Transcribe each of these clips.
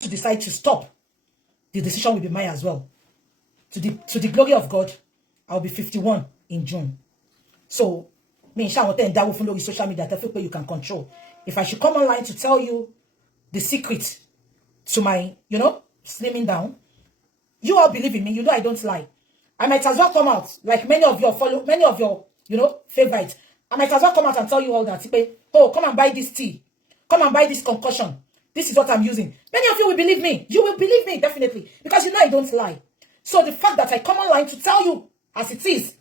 to decide to stop, the decision will be mine as well. To the glory of God, I'll be 51 in June. So, me and that will follow social media that you can control. If I should come online to tell you the secret to my, slimming down, you all believe in me. You know I don't lie. I might as well come out like many of your favorites. I might as well come out and tell you all that. Oh, come and buy this tea. Come and buy this concoction. This is what I'm using. Many of you will believe me. You will believe me, definitely. Because you know I don't lie. So the fact that I come online to tell you as it is,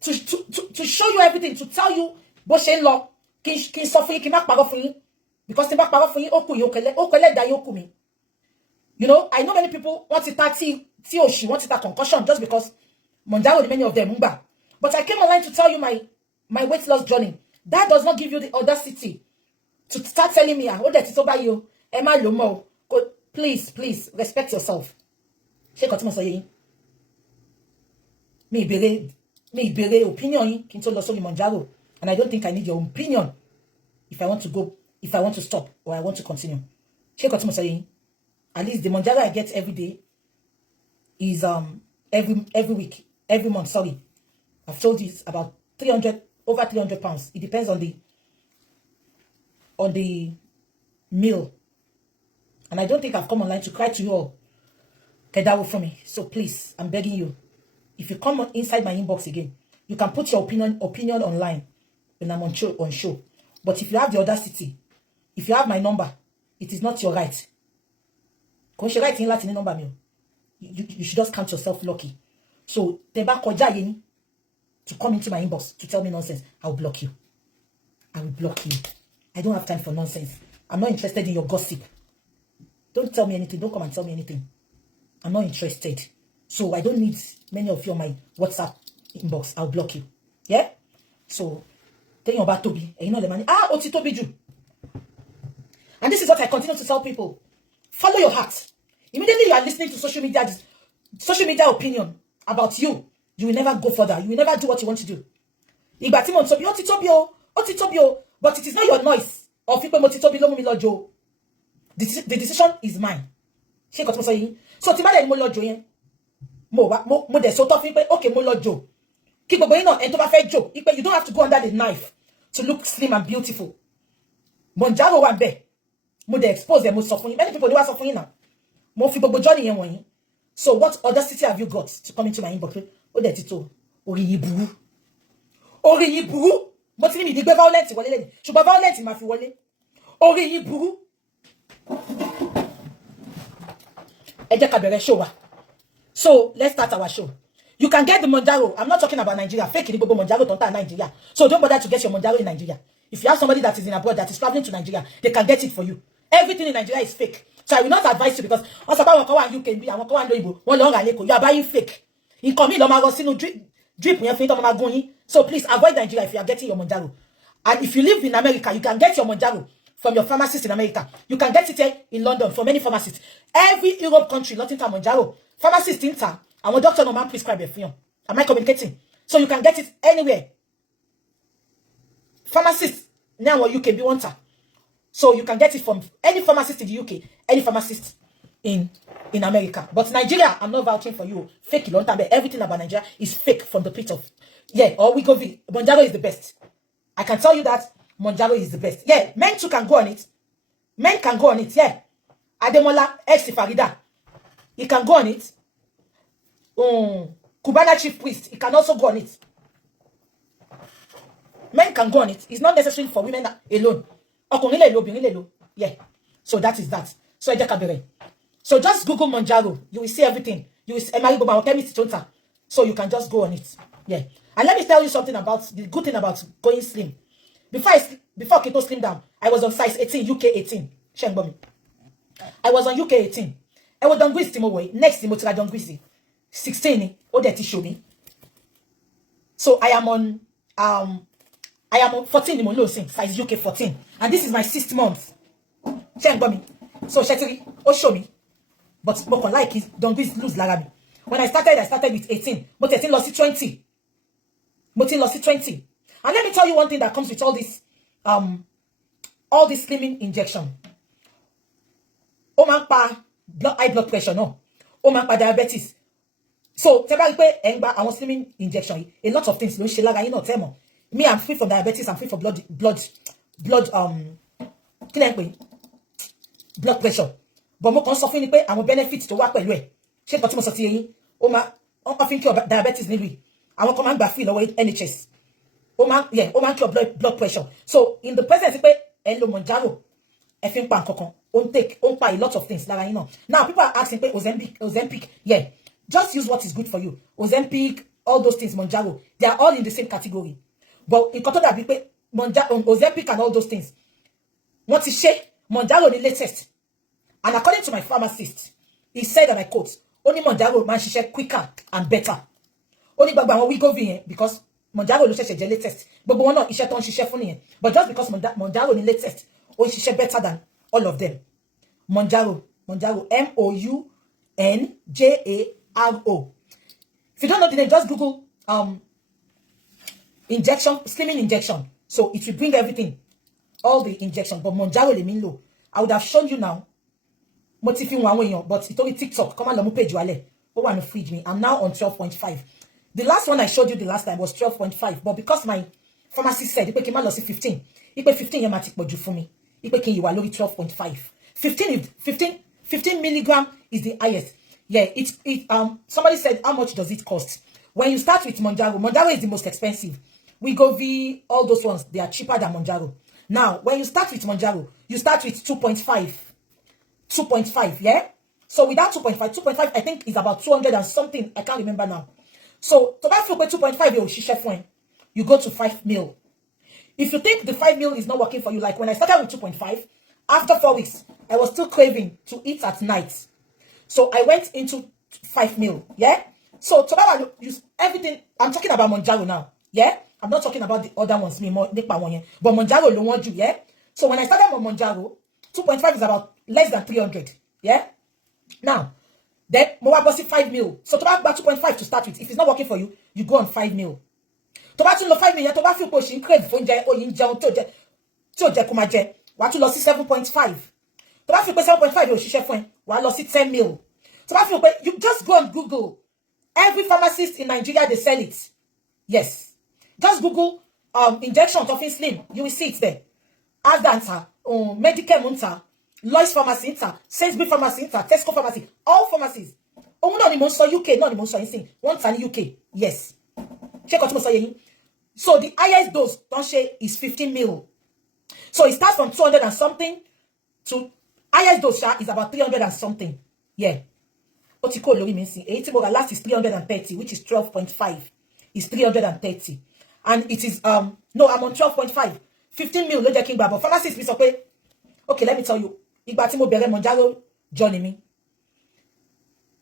to show you everything, to tell you, law, because I know many people want it tea or she wants it a concussion just because Monjaro, many of them, but I came online to tell you my weight loss journey. That does not give you the audacity to start telling me, oh, that is over you. Emma Lomo. Please, respect yourself. Me bere opinion kinto lo sori Monjaro, and I don't think I need your opinion if I want to stop or I want to continue. At least the Monjaro I get every day is every week, every month, sorry. I've told you it's about over 300 pounds. It depends on the meal. And I don't think I've come online to cry to you all. Get that away from me. So please, I'm begging you. If you come inside my inbox again, you can put your opinion online when I'm on show. But if you have the audacity, if you have my number, it is not your right. Because you write in Latin number, you should just count yourself lucky. So, to come into my inbox to tell me nonsense, I will block you. I will block you. I don't have time for nonsense. I'm not interested in your gossip. Don't tell me anything. Don't come and tell me anything. I'm not interested. So, I don't need many of you on my WhatsApp inbox. I'll block you. Yeah? So, tell you about Toby. And you know the man. Oti Toby Ju. And this is what I continue to tell people. Follow your heart. Immediately you are listening to social media opinion about you, you will never go further. You will never do what you want to do. But it is not your noise. The decision is mine. So you don't have to go under the knife to look slim and beautiful. Monjaro one be. Mo de expose them, mo suffering. Many people do are suffering now. Mo fi bobo journey yen wonyi. So what audacity have you got to come into my inbox? O de tito. Ori yi buru. Ori yi buru. Mo ti ni mi di gbe violence wole leni. Ṣùgbọ́n violence ma fi wọlé. Ori yi buru. Ẹ jẹ́ ká bẹ̀rẹ̀ show wa. So let's start our show. You can get the Monjaro. I'm not talking about Nigeria. Fake ni bobo Monjaro tonta Nigeria. So don't bother to get your Monjaro in Nigeria. If you have somebody that is in abroad that is traveling to Nigeria, they can get it for you. Everything in Nigeria is fake. So I will not advise you because once about one UK and one you are buying fake. In coming drip. So please avoid Nigeria if you are getting your Monjaro. And if you live in America, you can get your Monjaro from your pharmacist in America. You can get it here in London from many pharmacists. Every Europe country, not in Monjaro. Pharmacist in town, and one doctor no man prescribe a film. Am I communicating? So you can get it anywhere. Pharmacist now or UK be one time. So you can get it from any pharmacist in the UK, any pharmacist in America. But Nigeria, I'm not vouching for you. Fake long time. Everything about Nigeria is fake from the pit of. Yeah, or we go Monjaro is the best. I can tell you that Monjaro is the best. Yeah, men too can go on it. Men can go on it, yeah. Ademola, ex-Farida. He can go on it. Cubana chief priest, he can also go on it. Men can go on it. It's not necessary for women alone. Yeah. So that is that. So just Google Monjaro. You will see everything. You will see so you can just go on it. Yeah. And let me tell you something about the good thing about going slim. Before Keto slim down, I was on size 18, UK 18. I was on UK 18. I was done with Timo next Timothy done with 16. Oh, that show me. So I am on 14 size UK 14. And this is my 6th month. So Shetiri, show me. But Mokon like it, don't lose Larabi. When I started with 18. But 18 lost 20. Motin lost 20. And let me tell you one thing that comes with all this slimming injection. high blood pressure no. Ó máa ń pa diabetes. So tẹ́ bá rí pé ẹ ń gba àwọn slimming injection yìí, a lot of things ló ń ṣe lára yín náà tẹ́ mọ̀. Me, I'm free from diabetes, I'm free from blood kí lẹ ń pè blood pressure. But mo kàn sọ fún ni pé àwọn benefits tó wà pẹ̀lú ẹ̀. Ṣé nǹkan tí mo sọ ti yé yín? Ó máa wọ́n fi ń cure diabetes nílùú yìí. Àwọn kan máa ń gbà free lọ́wọ́ NHS. Ó máa ń cure blood pressure. So in the presence pé ẹ ń lo Monjaro, ẹ fi ń pa nǹkan kan, ó ń pa a lot of things lára yín náà. Now people are asking pé Ozempic, yeah. Just use what is good for you. Ozempic, all those things, Monjaro, they are all in the same category. But in tó dàbí pé Ozempic and all those things, what is ṣe Monjaro the latest. And according to my pharmacist, he said, and I quote, only Monjaro máa ń ṣiṣẹ́ quicker and better. Only gbogbo àwọn Wegovy yẹn because Monjaro ló ṣẹ̀ṣẹ̀ jẹ́ latest. Gbogbo wọn náà iṣẹ́ tó ń ṣiṣẹ́ fún nìyẹn. But just because Monjaro the latest, ó ń ṣiṣẹ́ better than all of them. Monjaro, Mounjaro. If you don't know the name, just Google injection, slimming injection. So it will bring everything, all the injection. But Mounjaro le min lo. I would have shown you now. But it's only TikTok. Come on, let me page you ale. Oh, want to feed me. I'm now on 12.5. The last one I showed you the last time was 12.5. But because my pharmacist said, ipe kima losi 15. Ipe 15 yematik boju for me. Ipe kin you lori 12.5. 15 milligram is the highest. Yeah, somebody said, how much does it cost? When you start with Mounjaro is the most expensive. Wegovy, all those ones, they are cheaper than Mounjaro. Now, when you start with Mounjaro, you start with 2.5. 2.5, yeah? So without 2.5, I think is about 200 and something. I can't remember now. So, to buy 2.5, you go to 5 mil. If you think the 5 mil is not working for you, like when I started with 2.5, after 4 weeks, I was still craving to eat at night. So I went into 5 mil, yeah? So to use everything, I'm talking about Mounjaro now, yeah? I'm not talking about the other ones, but Mounjaro lo want you, yeah? So when I started on Mounjaro, 2.5 is about less than 300, yeah? Now, then, more about 5 mil. So to buy 2.5 to start with, if it's not working for you, you go on 5 mil. To buy 5 mil, to buy feel pushing crave for what to lost 7.5. To buy feel 7.5, you share fine. What lost 10 mil. So buy feel you just go on Google. Every pharmacist in Nigeria they sell it. Yes. Just Google injection toffee slim. You will see it there. Asda, Medicare Munta, Lois Pharmacy Inter, Sainsbury Pharmacy Inter, Tesco Pharmacy, all pharmacies. Oh, no, the most UK, not the most anything. One time UK, yes. Check out most. So the highest dose, don't say, is 15 mil. So it starts from 200 and something to highest dose is about 300 and something. Yeah. What you call Lori means last is 330, which is 12.5. Is 330. And it is no, I'm on 12.5. 15 mil, no king but pharmacist is okay. Okay, let me tell you. Mounjaro journey me.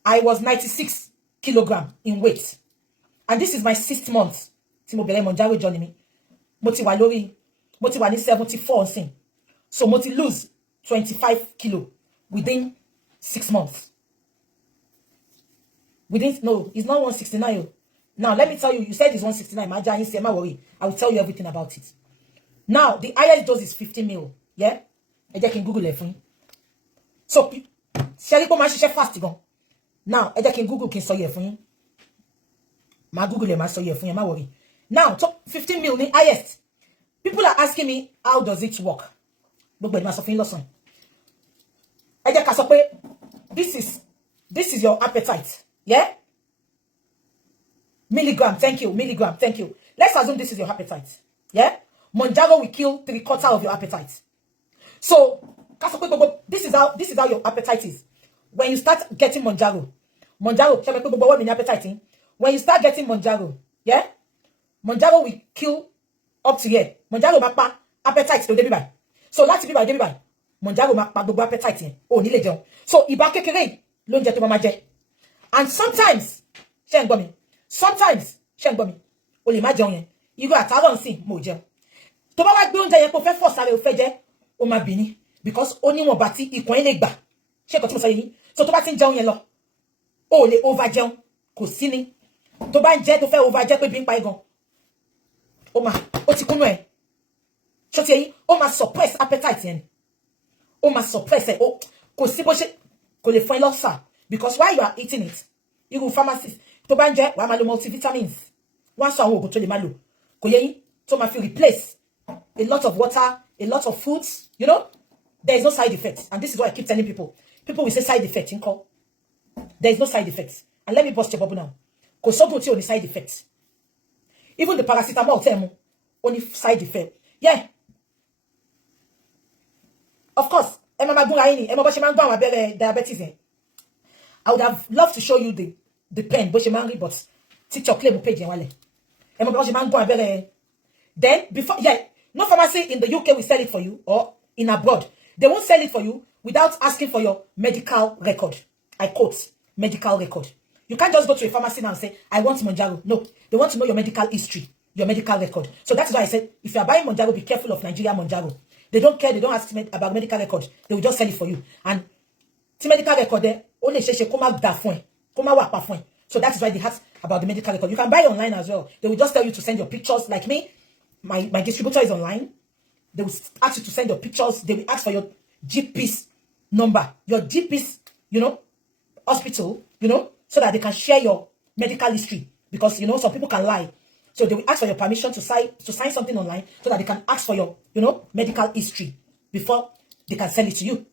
I was 96 kilogram in weight. And this is my 6th month. Timo bere Mounjaro journey me. Moti wa lori. Moti wa ni 74 sin. So moti lose 25 kilo within 6 months. No, it's not 169. Now, let me tell you, you said it's 169. Ma worry. I will tell you everything about it. Now, the highest dose is 50 mil. Yeah? I can Google it for you. So, Sherry go share fast go. Now, I can Google can say for you. Ma Google it, ma say for you, ma worry. Now, 15 mil the highest. People are asking me, how does it work? This is your appetite. Yeah? Milligram, thank you. Milligram, thank you. Let's assume this is your appetite. Yeah? Mounjaro will kill 3/4 of your appetite. So, this is how your appetite is. When you start getting Mounjaro, when you start getting Mounjaro, yeah? Mounjaro will kill up to here. Mounjaro makpa appetite to debi. So, láti bi by. Mounjaro makpa gbogbo appetite yen. O ni le jẹun. So, ìbá kékeré ló ń jẹ tó máa jẹ. And sometimes, o lè má jẹun yẹn. Irú àtàrọ̀ nsìn mo jẹun. Tó bá wá gbé oúnjẹ yẹn kó fẹ́ force ara o fẹ́ jẹ, o máa bì ní because ó níwọ̀n bá tí ikùn ẹ̀ lè gbà. Ṣé nǹkan tí mo sọ yìí? So tó bá ti ń jẹun yẹn lọ, o lè over jẹun, kò sí ní. Tó bá ń jẹ tó fẹ́ over jẹ pé bí ń pa igan. Ó ti kúnnú ẹ̀. Ṣó ti yìí, ó máa suppress appetite yẹn. Ó máa suppress ẹ̀. Kò sí bó ṣe kò lè fún ẹ lọ́sà, because while you are eating it, irú pharmacist tó bá ń jẹ wàá máa lo multivitamins, wọ́n á sọ àwọn oògùn tó lè máa lò, kò yẹ yín, tó máa fi replace a lot of water, a lot of foods, you know. There is no side effects, and this is what I keep telling people. People will say side effect, inko. There is no side effects. And let me bust your bubble now. Because some people only side effects. Even the paracetamol tell me only side effect. Yeah. Of course, diabetes. I would have loved to show you the pen, but TikTok page. Then before, yeah, no pharmacy in the UK will sell it for you, or in abroad. They won't sell it for you without asking for your medical record. I quote, medical record. You can't just go to a pharmacy now and say, I want Mounjaro. No, they want to know your medical history, your medical record. So that's why I said, if you are buying Mounjaro, be careful of Nigeria Mounjaro. They don't care. They don't ask about medical record. They will just sell it for you. And the medical record there, only so that is why they ask about the medical record. You can buy online as well. They will just tell you to send your pictures. Like me, my distributor is online. They will ask you to send your pictures. They will ask for your GP's number, your GP's, you know, hospital, you know, so that they can share your medical history. Because, you know, some people can lie. So they will ask for your permission to sign something online so that they can ask for your, you know, medical history before they can sell it to you.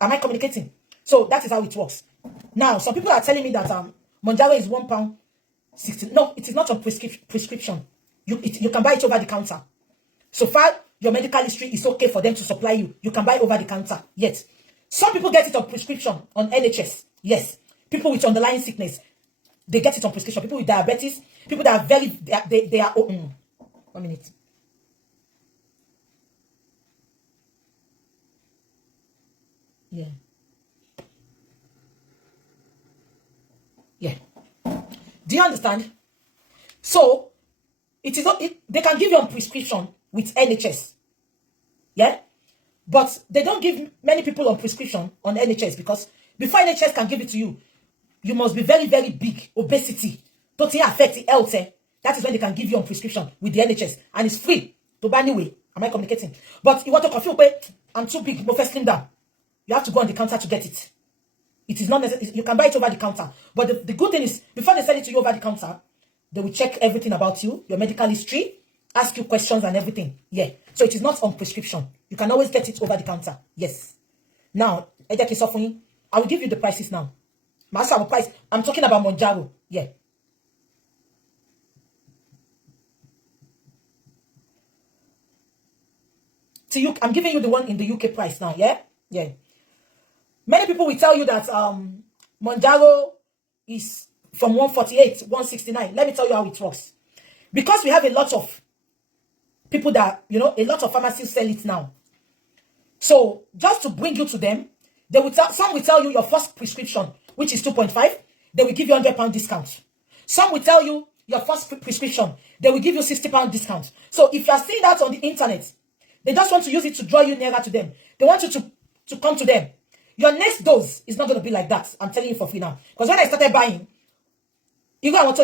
Am I communicating? So that is how it works. Now, some people are telling me that Mounjaro is £1.60. No, it is not on prescription. You can buy it over the counter. So far, your medical history is okay for them to supply you. You can buy over the counter. Yet, some people get it on prescription on NHS. Yes. People with underlying sickness, they get it on prescription. People with diabetes, people that are they are 1 minute. Yeah. Yeah. Do you understand? So, it is not, they can give you on prescription with NHS. Yeah? But they don't give many people on prescription on NHS because before NHS can give it to you, you must be very, very big. Obesity. Totally affect the health. That is when they can give you on prescription with the NHS. And it's free. To buy anyway. Am I communicating? But you want to confuse, I'm too big. Go first slim down. You have to go on the counter to get it. It is not necessary. You can buy it over the counter. But the good thing is, before they sell it to you over the counter, they will check everything about you, your medical history, ask you questions and everything. Yeah. So it is not on prescription. You can always get it over the counter. Yes. Now, I will give you the prices now. Price. I'm talking about Mounjaro. Yeah. So I'm giving you the one in the UK price now. Yeah. Yeah. Many people will tell you that Mounjaro is from 148, 169. Let me tell you how it works. Because we have a lot of people that, you know, a lot of pharmacies sell it now. So just to bring you to them, they will some will tell you your first prescription, which is 2.5, they will give you £100 discount. Some will tell you your first prescription, they will give you £60 discount. So if you are seeing that on the internet, they just want to use it to draw you nearer to them. They want you to come to them. Your next dose is not going to be like that. I'm telling you for free now. Because when I started buying, but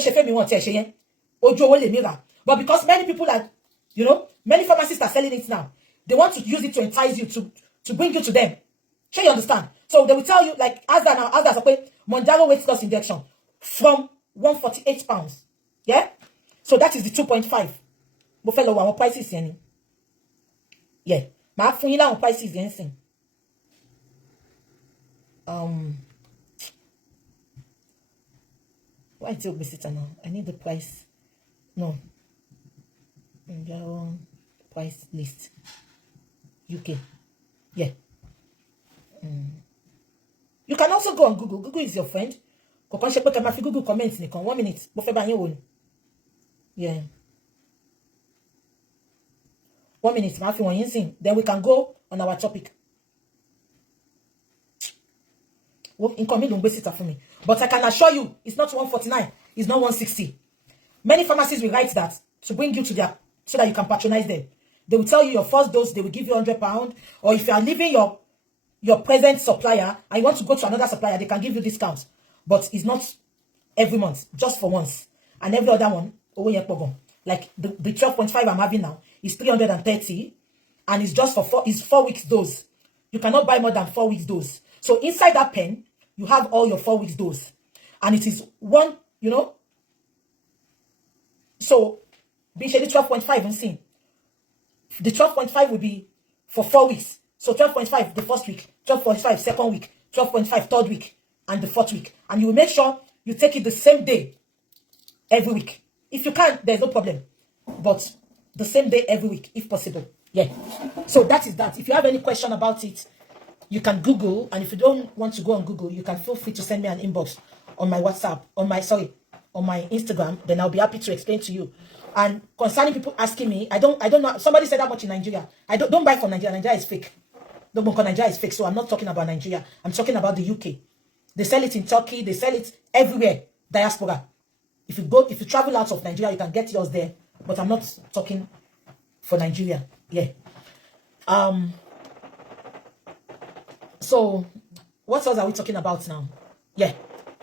because many people are, you know, many pharmacists are selling it now. They want to use it to entice you, to bring you to them. Sure, you understand? So they will tell you, like, Asda, okay, Mounjaro weight loss injection from £148. Yeah? So that is the 2.5. Buffalo, our prices, yeah. My prices, anything. Why is it now? I need the price. No. Mounjaro price list. UK. Yeah. You can also go on Google. Google is your friend. Google comments. 1 minute. Yeah. 1 minute. Then we can go on our topic. But I can assure you, it's not 149. It's not 160. Many pharmacies will write that to bring you to their, so that you can patronize them. They will tell you your first dose, they will give you £100. Or if you are leaving your present supplier and you want to go to another supplier, they can give you discounts. But it's not every month, just for once. And every other one, like the 12.5 I'm having now is 330, and it's just for 4 weeks dose. You cannot buy more than 4 weeks dose. So inside that pen, you have all your 4 weeks dose. And it is one, you know. So, be 12.5 and see. The 12.5 will be for 4 weeks. So 12.5 the first week, 12.5 second week, 12.5 third week, and the fourth week. And you will make sure you take it the same day every week. If you can't, there's no problem. But the same day every week, if possible. Yeah. So that is that. If you have any question about it, you can Google. And if you don't want to go on Google, you can feel free to send me an inbox on my WhatsApp, on my Instagram. Then I'll be happy to explain to you. And concerning people asking me, I don't know. Somebody said how much in Nigeria. Don't buy from Nigeria. Nigeria is fake. Don't buy from Nigeria is fake. So I'm not talking about Nigeria. I'm talking about the UK. They sell it in Turkey. They sell it everywhere. Diaspora. If you travel out of Nigeria, you can get yours there. But I'm not talking for Nigeria. Yeah. So what else are we talking about now? Yeah.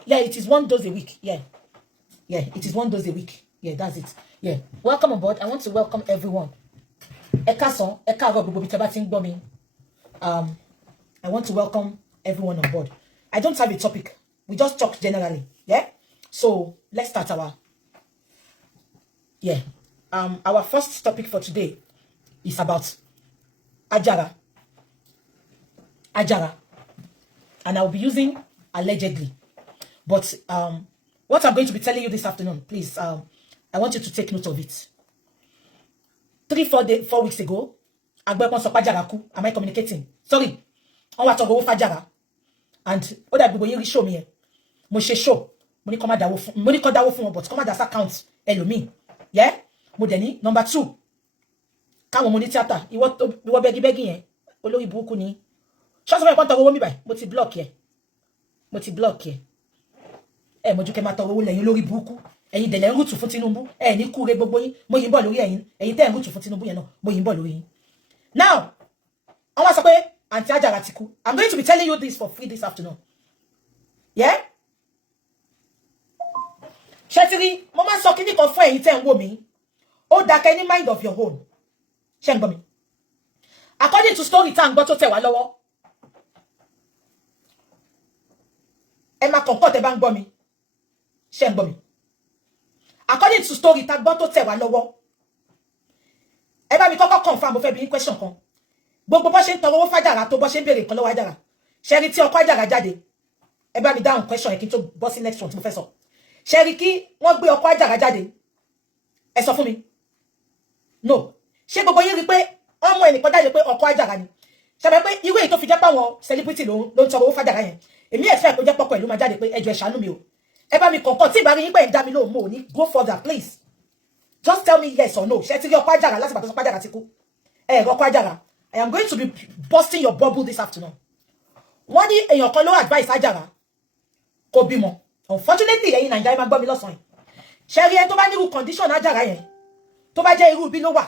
Yeah, it is 1 dose a week. Yeah. Yeah, it is 1 dose a week. Yeah, that's it. Yeah. Welcome aboard. I want to welcome everyone. I want to welcome everyone on board. I don't have a topic. We just talk generally. Yeah. So let's start our first topic for today is about Ajara. And I'll be using allegedly. But what I'm going to be telling you this afternoon, please, I want you to take note of it. 4 weeks ago, am I communicating? Sorry. On va talk about Fajara. And other people show me. Mo show. Money come dawo fun. Money come dawo fun, but come that account elomi. Yeah? Mo deni number 2. Káwọn money theater. Iwo begi yen. Olórí burúkú ni. So so kon tọrọ mi báyìí. Mo ti block ye. Mo ju ke ma tọrọ lẹ́yìn olórí burúkú. Ẹ̀yin de le root fún Tinubu. Ní kure gbogbo yin. Mo yin bo lórí ẹ̀yin. Ẹ̀yin te root fún Tinubu yen náà. Mo yin bo lórí yin. Now, I want to say Aunty Ajara ti kú. I'm going to be telling you this for free this afternoon. Yeah? Shetiri, mo ma sọ kíní kan fún ẹ̀yin tẹ́ ń wò mí. Ó dákẹ́ ní mind of your own. Ṣé ń gbọ́ mi? According to story tá ń gbọ́ tó tẹ̀ wá lọ́wọ́. Ẹ má kọ̀kọ́ tẹ́ bá ń gbọ́ mi. Ṣé ń gbọ́ mi? According to story tá gbọ́ tó tẹ̀ wá lọ́wọ́. Ẹ bá mi kọ́kọ́ confirm mo fẹ́ bi question kan. Gbogbo bó ṣe ń tọrọ owó f'Ajara tó bó ṣe ń béèrè nǹkan lọ́wọ́ Ajara. Ṣé rí tí ọkọ Ajara jáde? Ẹ bá mi dáhùn question yẹn kí n tó bọ́ sí next one tí mo fẹ́ sọ. Ṣé rí kí wọ́n gbé ọkọ Ajara jáde? Ẹ sọ fún mi. No. Ṣé gbogbo yín rí pé ọmọ ẹnìkan jáde pé ọkọ Ajara ni? Ṣé bẹ pé irú èyí tó fi jẹ́ pé àwọn celebrity ló ń tọrọ owó f'Ajara yẹn. Èmi ẹ̀ fẹ́ kó jẹ́ pọ́kọ ìlú máa jáde pé ẹ jọ̀ọ́ ẹ ṣàánú mi o. Ẹ bá mi kọ̀ọ̀kan tí ìbá rí yín pé ẹ dá mi lóhùn mo ní go further please. Just tell me yes or no. Ṣé ti rí ọkọ Ajara láti bàtọ́ sọ Ajara ti kú? Ọkọ Ajara. I am going to be busting your bubble this afternoon. Wọ́n ní èèyàn kan ló advice Ajara kó bímọ. Unfortunately, ẹ̀yin Nàìjíríà máa gbọ́ mi lọ́sàn-án. Ṣé rí ẹ tó bá ní irú condition Ajara yẹn, tó bá jẹ́ irú bí ló wà,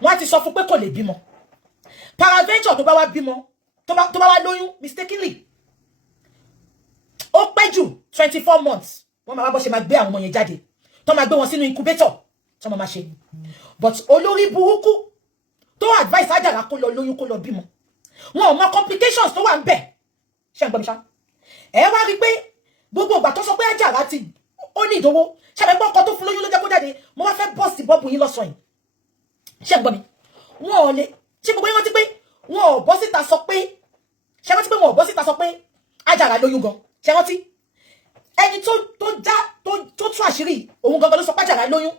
wọ́n ti sọ fún pé kò lè bímọ. Paraventure tó bá wá bímọ, tó bá wá lóyún mistakenly. Ó pẹ́ jù 24 months. Wọ́n máa wá bọ́ ṣe máa gbé àwọn ọmọ yẹn jáde. Tó máa gbé wọn sínú incubator. Tó máa ṣe. But olórí burúkú tó advice Ajara kó lọ lóyún kó lọ bímọ. Wọn ò mọ complications tó wà ńbẹ̀. Ṣé ń gbọ́ mi ṣá? Ẹ wá rí pé gbogbo ìgbà tó sọ pé Ajara ti ó ní ìdówó. Ṣé bẹ gbọ́ nǹkan tó fún lóyún ló jẹ́ kó jáde. Mo wá fẹ́ bust bubble yín lọ́sàn yìí. Ṣé ń gbọ́ mi? Wọn ò lè ṣé gbogbo yín rántí pé wọn ò bọ́ síta sọ pé ṣé rántí pé wọn ò bọ́ síta sọ pé Ajara lóyún gan. Ṣé rántí? Ẹni tó tú àṣírí òun gangan ló sọ pé Ajara lóyún.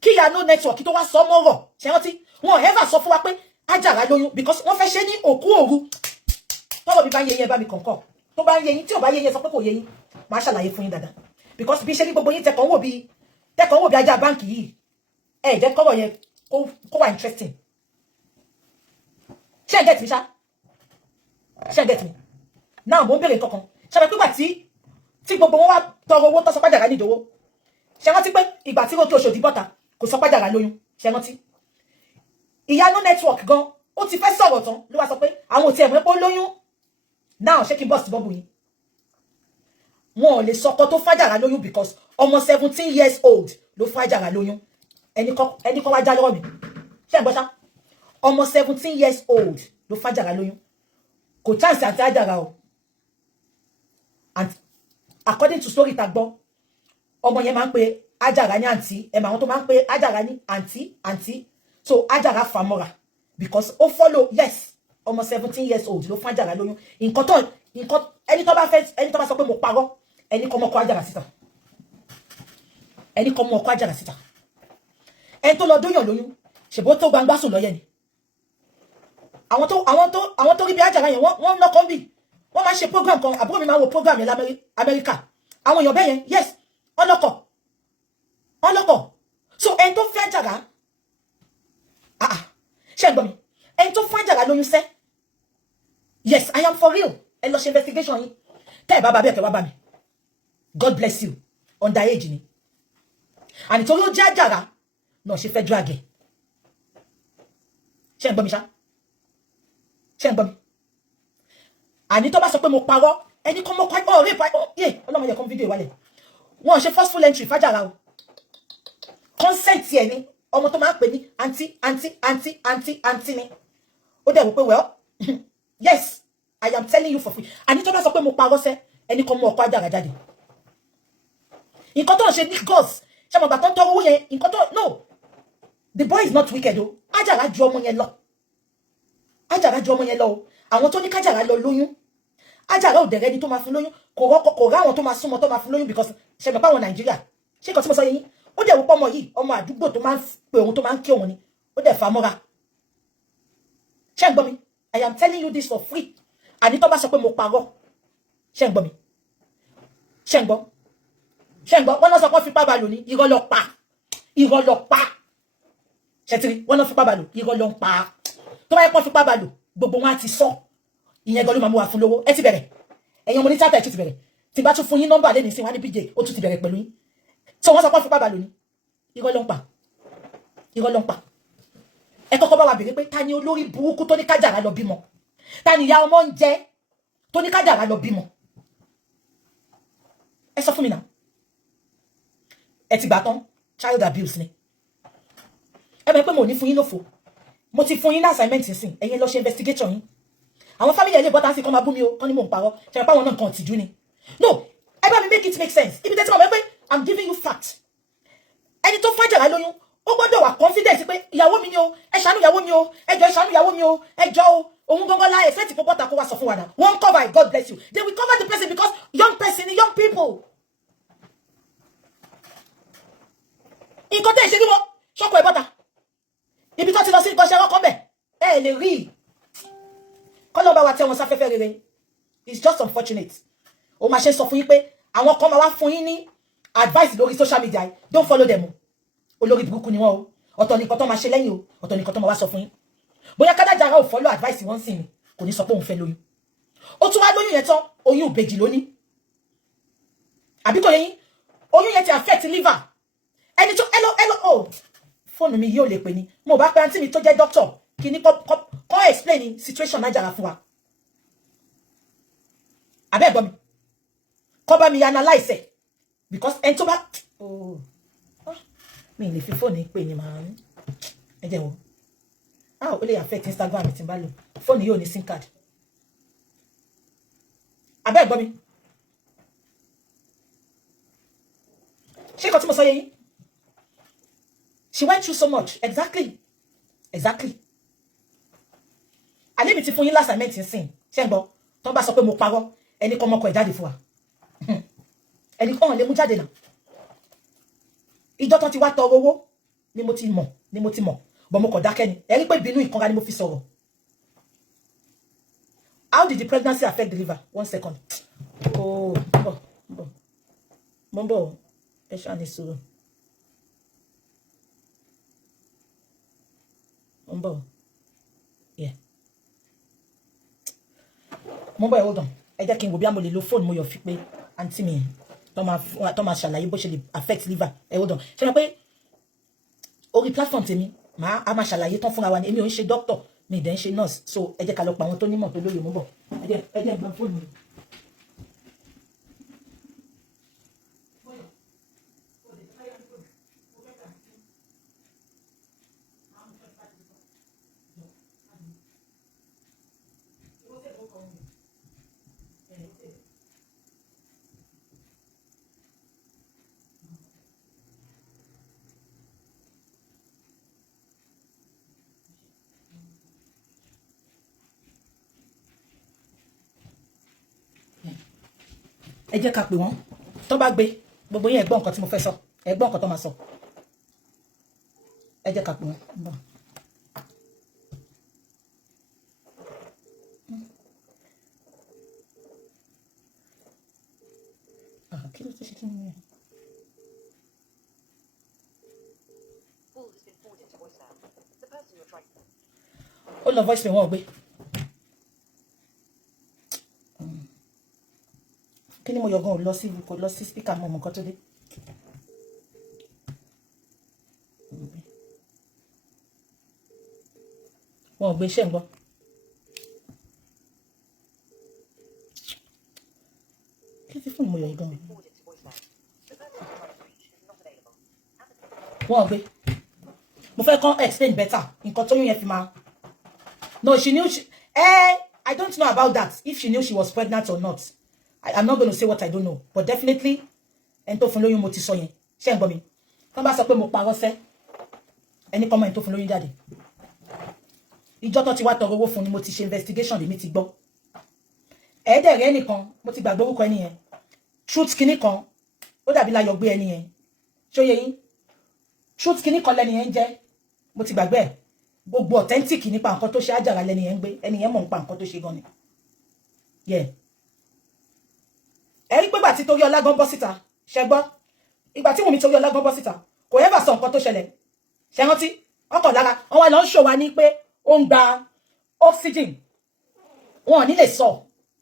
Kíyanu network tó wá sọ mọ́rọ̀. Ṣé rántí? Wọn ever sọ fún wa pé Ajara lóyún because wọ́n fẹ́ ṣe ní òkú òru. Tọ́rọ̀ mi bá yé yín bá mi kọ̀ǹkọ̀. Tó bá yé yín tí ò bá yé yín sọ pé kò yé yín. Màá ṣàlàyé fún yín dáadáa. Because bí ṣe ní gbogbo yín tẹ̀kọ̀ wò bí ajá báǹkì yìí. Ẹ jẹ́ kọ́rọ̀ yẹn kó wà interesting. Ṣé ẹ get mi ṣá? Ṣé ẹ get mi? Now mo ń bèrè nǹkan kan. Ṣé ẹ pé ìgbà tí gbogbo wọn wá tọrọ owó tó sọ pé Ajara ní ìdówó. Ṣé rántí pé ìgbà tí Rónkẹ́ Òṣòdì bọ́ta kò sọ pé Ajara lóyún. Ṣé rántí? Ìyanu network gan ó ti fẹ́ sọ̀rọ̀ tán ló wá sọ pé àwọn ò tiẹ̀ mọ̀ pé ó lóyún. Now ṣé kí n bust bubble yín? Wọn ò lè sọkọ tó f'Ajara lóyún because ọmọ 17 years old ló f'Ajara lóyún. Ẹni kan wá já lọ́wọ́ mi. Ṣé ń gbọ́ ṣá? Ọmọ 17 years old ló f'Ajara lóyún. kò chance àti Àjàrà o. And according to story tá gbọ́, ọmọ yẹn máa ń pe Àjàrà ní aunty, ẹ mà wọn tó máa ń pe Àjàrà ní aunty. So Àjàrà famora because ó follow, yes, almost 17 years old ló fún Àjàrà lóyún. Nǹkan ẹni tó bá sọ pé mo parọ́, ẹni kọ́ mọ́ kó Àjàrà síta. Ẹni kọ́ mọ́ kó Àjàrà síta. Ẹni tó lọ dóyàn lóyún, ṣèbó tó gbangba sùn lọ́yẹ̀ ni. Àwọn tó rí bí Àjàrà yẹn wọ́n lọ́kọ́ bí. Wọ́n máa ṣe program kan, àbúrò mi máa wo program yẹn l'Amẹ́ríkà. Àwọn èèyàn bẹ́ẹ̀ yẹn, yes, ọlọ́kọ̀. So ẹni tó fẹ́ Àjàrà, ṣé gbọ́ mi? Ẹni tó fún Àjàrà lóyún sẹ́. Yes, I am for real. Ẹ lọ ṣe investigation yín. Tẹ́ ẹ bá bẹ́ẹ̀ kẹ́ wá bá mi. God bless you. Underage ni. And nítorí ó jẹ́ Àjàrà náà ṣe fẹ́ drag ẹ̀. Ṣé gbọ́ mi ṣá? Ṣé gbọ́ mi? Àní tó bá sọ pé mo parọ́, ẹni kọ́ mọ́ kọ́ rape ọlọ́mọ yẹ kọ́ fídíò ìwálẹ̀. Wọ́n ṣe forceful entry f'Àjàrà o. Consent ẹ̀ ni ọmọ tó máa ń pè ní aunty ni. Ó dẹ̀ wò pé well, yes, I am telling you for free. Àní tó bá sọ pé mo parọ́ sẹ́, ẹni kọ́ mọ́ ọkọ Àjàrà jáde. Nǹkan tó ń ṣe ní girls, ṣé mo gbà tó ń tọrọ owó yẹn, nǹkan tó, no. The boy is not wicked o. Àjàrà ju ọmọ yẹn lọ. Àjàrà ju ọmọ yẹn lọ o. Àwọn tó ní k'Àjàrà lọ lóyún. Àjàrà ò dẹ̀rẹ́ ni tó máa fún lóyún. Kò rá àwọn tó máa súnmọ́ tó máa fún lóyún because ṣe mọ̀ pé àwọn Nàìjíríà. Ṣé nǹkan tí mo sọ yẹn? Ó dẹ̀ wò pọ́ ọmọ yìí, ọmọ àdúgbò tó máa ń pe òun tó máa ń kí òun ni. Ó dẹ̀ fà mọ́ra. Ṣé ń gbọ́ mi? I am telling you this for free. Àní tó bá sọ pé mo parọ́. Ṣé ń gbọ́ mi? Ṣé ń gbọ́? Wọ́n náà sọ pé fipá bá lò ní irọ́ lọ pa. Ṣẹ̀tìrì, wọ́n náà fipá bá lò, irọ́ lọ pa. Tó bá yẹ pọ́n fipá bá lò, gbogbo wọn á ti sọ. Ìyẹn gan ló máa mú wa fún lówó. Ẹ ti bẹ̀rẹ̀. Ẹ̀yin ọmọ ní tíátà ẹ ti bẹ̀rẹ̀. Tí bá tún fún yín nọ́mbà lẹ́ni sí wá ní BJ, ó tún ti bẹ̀rẹ̀ pẹ̀lú yín. So wọ́n sọ pé fipá bá lò ní irọ́ ló ń pa. Ẹ kọ́kọ́ bá wa bèrè pé ta ni olórí burúkú tó ní k'Àjàrà lọ bímọ? Ta ni ìyá ọmọ ń jẹ tó ní k'Àjàrà lọ bímọ? Ẹ sọ fún mi náà. Ẹ ti gbà tán child abuse ni. Ẹ bẹ̀ pé mo ní fún yín lófo. Mo ti fún yín ní assignment sín. Ẹ̀yin lọ ṣe investigation yín. Àwọn family ẹlẹ́ bọ́ta sí kan máa bú mi o, kan ní mò ń parọ́. Ṣé pé àwọn náà kan tìjú ni. No, ẹ bá mi make it make sense. Ibi tẹ́tí mọ̀ pé I'm giving you fact. Ẹni tó fún Àjàrà lóyún, ó gbọ́dọ̀ wà confident pé ìyàwó mi ni o, ẹ ṣàánú ìyàwó mi o, ẹ jọ̀ọ́ ẹ ṣàánú ìyàwó mi o, ẹ jọ̀ọ́ o. Òun gangan la expect kó bọ́ta kó wá sọ fún wa náà. Wọ́n cover it, God bless you. They will cover the person because young person, young people. Nǹkan tẹ́ ṣe bí wọ́n ṣọ́kọ̀ ẹ̀ bọ́ta. Ibi tó ti lọ sí nǹkan ṣe ọkọ̀ bẹ̀. Ẹ lè rí. Kọ́lọ́ bá wa tẹ́ wọn sáfẹ́fẹ́ rere. It's just unfortunate. Ó máa ṣe sọ fún yín pé àwọn kan máa wá fún yín ní advice lórí social media. Don't follow them. Olórí burúkú ni wọ́n o. Ọ̀tọ̀ nìkan tó máa ṣe lẹ́yìn o. Ọ̀tọ̀ nìkan tó máa wá sọ fún yín. Bóyá k'Àjàrà ò follow advice wọ́n sì ni. Kò ní sọ pé òun fẹ́ lóyún. Ó tún wá lóyún yẹn tán, oyún ìbejì lóní. Àbí kò yé yín? Oyún yẹn ti affect liver. Ẹni tó oh, fóònù mi yóò lè pè ní. Mo bá pe àǹtí mi tó jẹ́ doctor kí ni kó explain the situation Àjàrà fún wa. Àbẹ́ gbọ́ mi. Kó bá mi analyze ẹ̀. Because ẹni tó bá mi lè fi fóònù pè ní màá ẹ jẹ́ wò. Ó lè affect Instagram tí n bá lò. Fóònù yóò ní SIM card. Àbẹ́ gbọ́ mi. Ṣé nǹkan tí mo sọ yé yín? She went through so much. Exactly. Àlẹ́ mi ti fún yín last assignment sin. Ṣé ń gbọ́? Tó bá sọ pé mo parọ́, ẹni kọ́ mọ́kọ ẹ̀ jáde fún wa. Ẹni kọ́ lè mú jáde náà. Ìjọ tán ti wá tọrọ owó ni mo ti mọ̀. But mo kọ̀ dákẹ́ ni. Ẹ rí pé bínú ìkanra ni mo fi sọ̀rọ̀. How did the pregnancy affect the liver? 1 second. Oh, Mumbo. Ẹ ṣáà ní sùúrù. Mumbo. Yeah. Mumbo, hold on. Ẹ jẹ́ kí n wò bí mo lè lo phone mo yọ fi pé àǹtí mi tó máa ṣàlàyé bó ṣe lè affect liver. Hold on. Ṣé mo pé orí platform tèmi a máa ṣàlàyé tán fúnra wa ni èmi ò ń ṣe doctor mi dẹ̀ ń ṣe nurse so ẹ jẹ́ ká lọ pa àwọn tó nímọ̀ tó lóye Mumbo. Ẹ jẹ́ gbọ́n fóònù mi. Thank you. ẹ jẹ́ ká pè wọ́n tó bá gbé gbogbo yín ẹ gbọ́ nǹkan tí mo fẹ́ sọ ẹ gbọ́ nǹkan tó máa sọ ẹ jẹ́ ká pè wọ́n. Kí ló tó ṣe kí ni? Ó lọ voice me wọ́n gbé. Kí ni mo yọ gan ò lọ sí speaker mo mọ nǹkan tó dé. Wọ́n gbé iṣẹ́ ń gbọ́. Kí ti fún mo yọ gan. Wọ́n gbé. Mo fẹ́ kàn explain better nǹkan tó yún yẹn fi máa. No, she knew I don't know about that. If she knew she was pregnant or not. I'm not going to say what I don't know. But definitely, ẹni tó fún lóyún mo ti sọ yẹn. Ṣé ń gbọ́ mi? Tán bá sọ pé mo parọ́ fẹ́. Ẹni kan mọ ẹni tó fún lóyún jáde. Ìjọ́ tó ti wá tọrọ owó fún ni mo ti ṣe investigation lèmi ti gbọ́. Ẹ̀ẹ́dẹ̀rẹ́ ẹnìkan mo ti gbàgbé orúkọ ẹni yẹn. Truth kinní kan ó dàbí láyọ̀ gbé ẹni yẹn. Ṣó yé yín? Truth kinní kan lẹ́ni yẹn jẹ́. Mo ti gbàgbé ẹ̀. Gbogbo authentic nípa nǹkan tó ṣe Àjàrà lẹ́ni yẹn ń gbé. Ẹni yẹn mọ̀ nípa nǹkan tó ṣe gan ni. Yeah. Ẹ rí pé ìgbà tí Toríọlá gan bọ́ síta ṣe gbọ́ ìgbà tí Wùnmí Toríọlá gan bọ́ síta kò ever sọ nǹkan tó ṣẹlẹ̀ ṣe rántí ọkọ̀ lára wọn wá lọ ń ṣò wá ní pé ó ń gba oxygen wọn ò ní lè sọ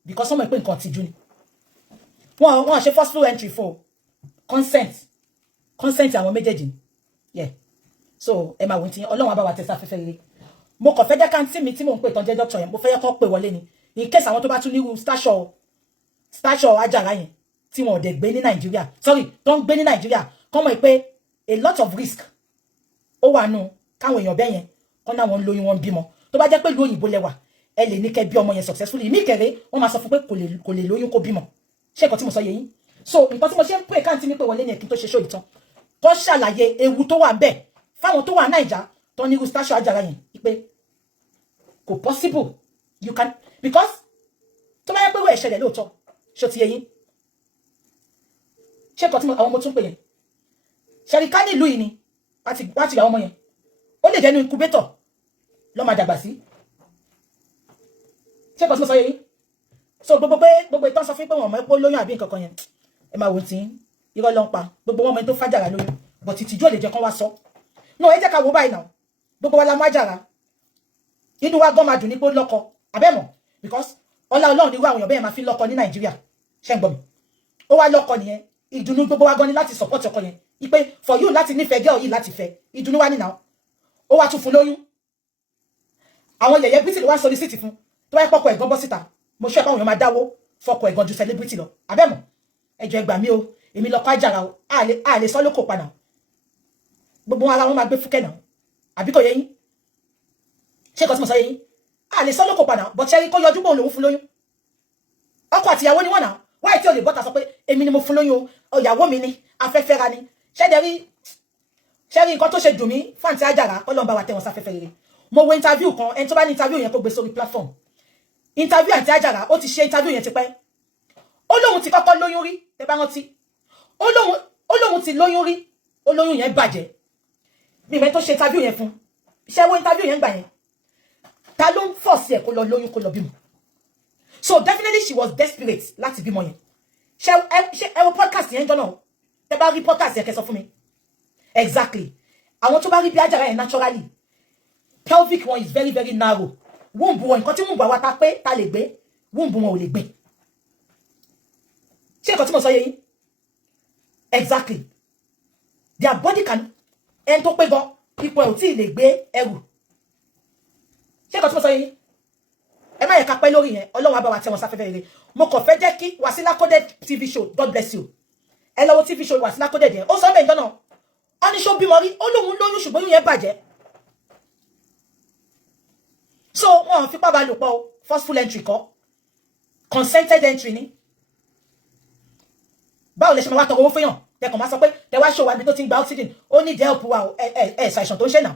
because wọ́n mọ̀ pé nǹkan tìjú ni wọn ṣe forceful entry for consent àwọn méjèèjì yeah so ẹ máa wò tí Ọlọ́run á bá wa tẹ̀sí afẹ́fẹ́ rere mo kàn fẹ́ jẹ́ káńtì mi tí mò ń pè tán jẹ́ doctor yẹn mo fẹ́ yẹ kó pè wọlé ni in case àwọn tó bá tún ní stature Àjàrà yẹn tí wọn ò dẹ̀ gbé ní Nàìjíríà sorry tó ń gbé ní Nàìjíríà kọ́ mọ̀ pé a lot of risk ó wà nù káwọn èèyàn bẹ́ẹ̀ yẹn kọ́ náà wọn lóyún wọn bímọ tó bá jẹ́ pé ìlú òyìnbó lẹ́wà ẹ lè ní kẹ́ bí ọmọ yẹn successfully ìmí kẹrẹ wọ́n máa sọ fún pé kò lè lóyún kó bímọ ṣé nǹkan tí mo sọ yé yín so nǹkan tí mo ṣe ń pè káàntì mi pé wọlé yẹn kí n tó ṣe show ìtàn tó ṣàlàyé ewu tó wà bẹ́ẹ̀ fáwọn tó wà Nàìjà tó ní irú stature Àjàrà yẹn pé kò possible you can because tó bá yẹ pé wọ́n ẹ̀ṣẹ̀lẹ̀ lóòótọ́ ṣó ti yé yín ṣé nǹkan tí àwọn ọmọ tún pè yẹn ṣẹ̀ríkà nílùú yìí ni wá ti yà ọmọ yẹn ó lè jẹ́ ní incubator lọ́ máa dàgbà sí ṣé nǹkan tí mo sọ yé yín so gbogbo ìtàn sọ fún pé wọn mọ̀ pé lóyún àbí nǹkan kan yẹn ẹ máa wò tí irọ́ ló ń pa gbogbo wọn mọ̀ ẹni tó fàjàrà lóyún but ìtìjú ò lè jẹ́ kán wá sọ no ẹ jẹ́ ká wo báyìí náà gbogbo wa la mú Àjàrà inú wa gan máa dùn ní pé ó lọ́kọ abẹ́mọ̀ because ọlá Ọlọ́run ní irú àwọn èèyàn bẹ́ẹ̀ máa fi lọ́kọ ní Nàìjíríà ṣé ń gbọ́ mi ó wá lọ́kọ nìyẹn ìdùnnú gbogbo wa gan ni láti support ọkọ yẹn ipe for you láti nífẹ̀ẹ́ girl yìí láti fẹ́ ìdùnnú wa nìyàwó ó wá tún fún lóyún àwọn yẹ̀yẹ́ bíìtì ló wá solicit fún tó wáyé pọ́kọ ẹ̀gbọ́n bọ́ síta mo ṣe pàwọn èèyàn máa dáwó fọkọ ẹ̀gbọ́n ju celebrity lọ abẹ́mọ̀ ẹjọ́ ẹgbà mí o èmi lọ́kọ Àjàrà o a lè sọ lóko padà gbogbo ara wọn máa gbé fúkẹ́ náà àbí kò yé yín ṣé kò tí mo sọ yé yín a lè sọ lóko padà bọ́ ṣẹ́rí kó yọjú bóun lòun fún lóyún ọkọ àtìyàwó ni wọ́n náà wáyé tí o lè bọ́ta sọ pé èmi ni mo fún lóyún o ìyàwó mi ni afẹ́fẹ́ ra ni ṣẹ́rí nǹkan tó ṣe dùn mí fáǹtì Àjàrà Ọlọ́run bá wa tẹ́ wọn sáfẹ́fẹ́ rere mo wo interview kan ẹni tó bá ní interview yẹn kó gbé sórí platform interview àǹtí Àjàrà ó ti ṣe interview yẹn ti pẹ́ ó lóun ti kọ́kọ́ lóyún rí tẹ́ bá rántí ó lóun ti lóyún rí ó lóyún yẹn bàjẹ́ bí ìmẹ́ tó ṣe interview yẹn fún iṣẹ́ wo interview yẹn gbà yẹn ta ló ń force ẹ̀ kó lọ lóyún kó lọ bímọ so definitely she was desperate láti bímọ yẹn ṣe ẹ wo podcast yẹn jọ náà tẹ́ bá rí podcast yẹn kẹ́ sọ fún mi exactly àwọn tó bá rí bí Àjàrà yẹn naturally pelvic one is very very narrow womb wọn nǹkan tí womb wa ta pé ta lè gbé womb wọn ò lè gbé ṣé nǹkan tí mo sọ yé yín exactly their body can ẹni tó pé gan ipò ẹ̀ ò tí ì lè gbé ẹrù ṣé nǹkan tí mo sọ yé yín ẹ má yẹ ká pẹ́ lórí yẹn Ọlọ́run á bá wa tẹ́ wọn sáfẹ́fẹ́ rere mo kàn fẹ́ jẹ́ kí Wasila Coded TV show God bless you ẹ lọ wo TV show Wasila Coded yẹn ó sọ bẹ́ẹ̀ jọ́nà ó ní ṣó bímọ rí ó lóun lóyún ṣùgbọ́n oyún yẹn bàjẹ́ so wọn fipá bá lò pọ̀ o forceful entry kọ́ consented entry ni báwo lè ṣe máa wá tọrọ owó fẹ́yàn tẹkàn máa sọ pé tẹ wá ṣòwò àbí tó ti ń gba oxygen ó ní ìdẹ́ òpó wa o ṣàìsàn tó ń ṣe náà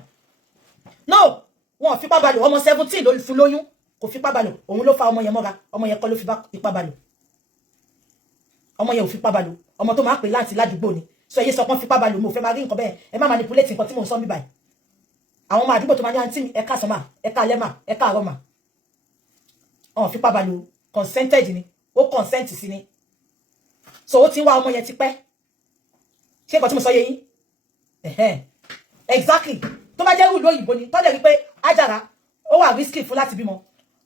no wọn fipá bá lò ọmọ 17 ló fún lóyún kò fipá bá lò òun ló fa ọmọ yẹn mọ́ra ọmọ yẹn kọ́ ló fipá bá lò ọmọ yẹn ò fipá bá lò ọmọ tó máa pè láǹtì ládùúgbò ni so ẹyẹ sọ pọ́n fipá bá lò mo fẹ́ máa rí nǹkan bẹ́ẹ̀ ẹ má manipulate nǹkan tí mò ń sọ mí báyìí àwọn ọmọ àdúgbò tó máa ní àǹtí mi ẹ̀ka sọ́mà ẹ̀ka alẹ́mà ẹ̀ka àrọ́mà ọ̀n fipá bá lò consented ni ó consent sí ni so ó ti ń wá ọmọ yẹn ti pẹ́ ṣé nǹkan tí mo sọ yé yín exactly tó bá jẹ́ ìlú òyìnbó ni tọ́jà rí pé Àjàrà ó wà risky fún láti bímọ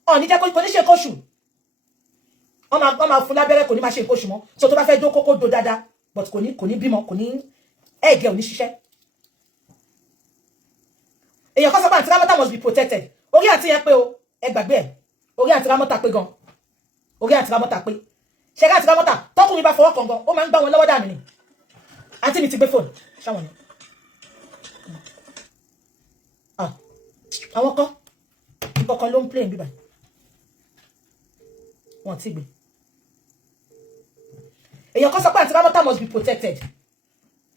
ọ̀ ní jẹ́ kó ní ṣe kóṣù wọ́n máa fún lábẹ́rẹ́ kò ní máa ṣe kóṣù mọ́ so tó bá fẹ́ dó kókó dó dáadáa but kò ní bímọ kò ní ẹ̀gẹ́ ò ní ṣiṣẹ́ èèyàn kan sọ pé àǹtí Rámọ́tà must be protected orí àǹtí yẹn pé o ẹ gbàgbé ẹ orí àǹtí Rámọ́tà pé gan orí àǹtí Rámọ́tà pé ṣe àǹtí Rámọ́tà tọkùnrin bá fọwọ́ kàn gan ó máa ń gbá wọn lọ́wọ́ dànù ni àǹtí mi ti gbé fóònù ṣáwọn ni àwọn kan ìkọ̀kan ló ń play bíbá wọn ti gbé èèyàn kan sọ pé àǹtí Rámọ́tà must be protected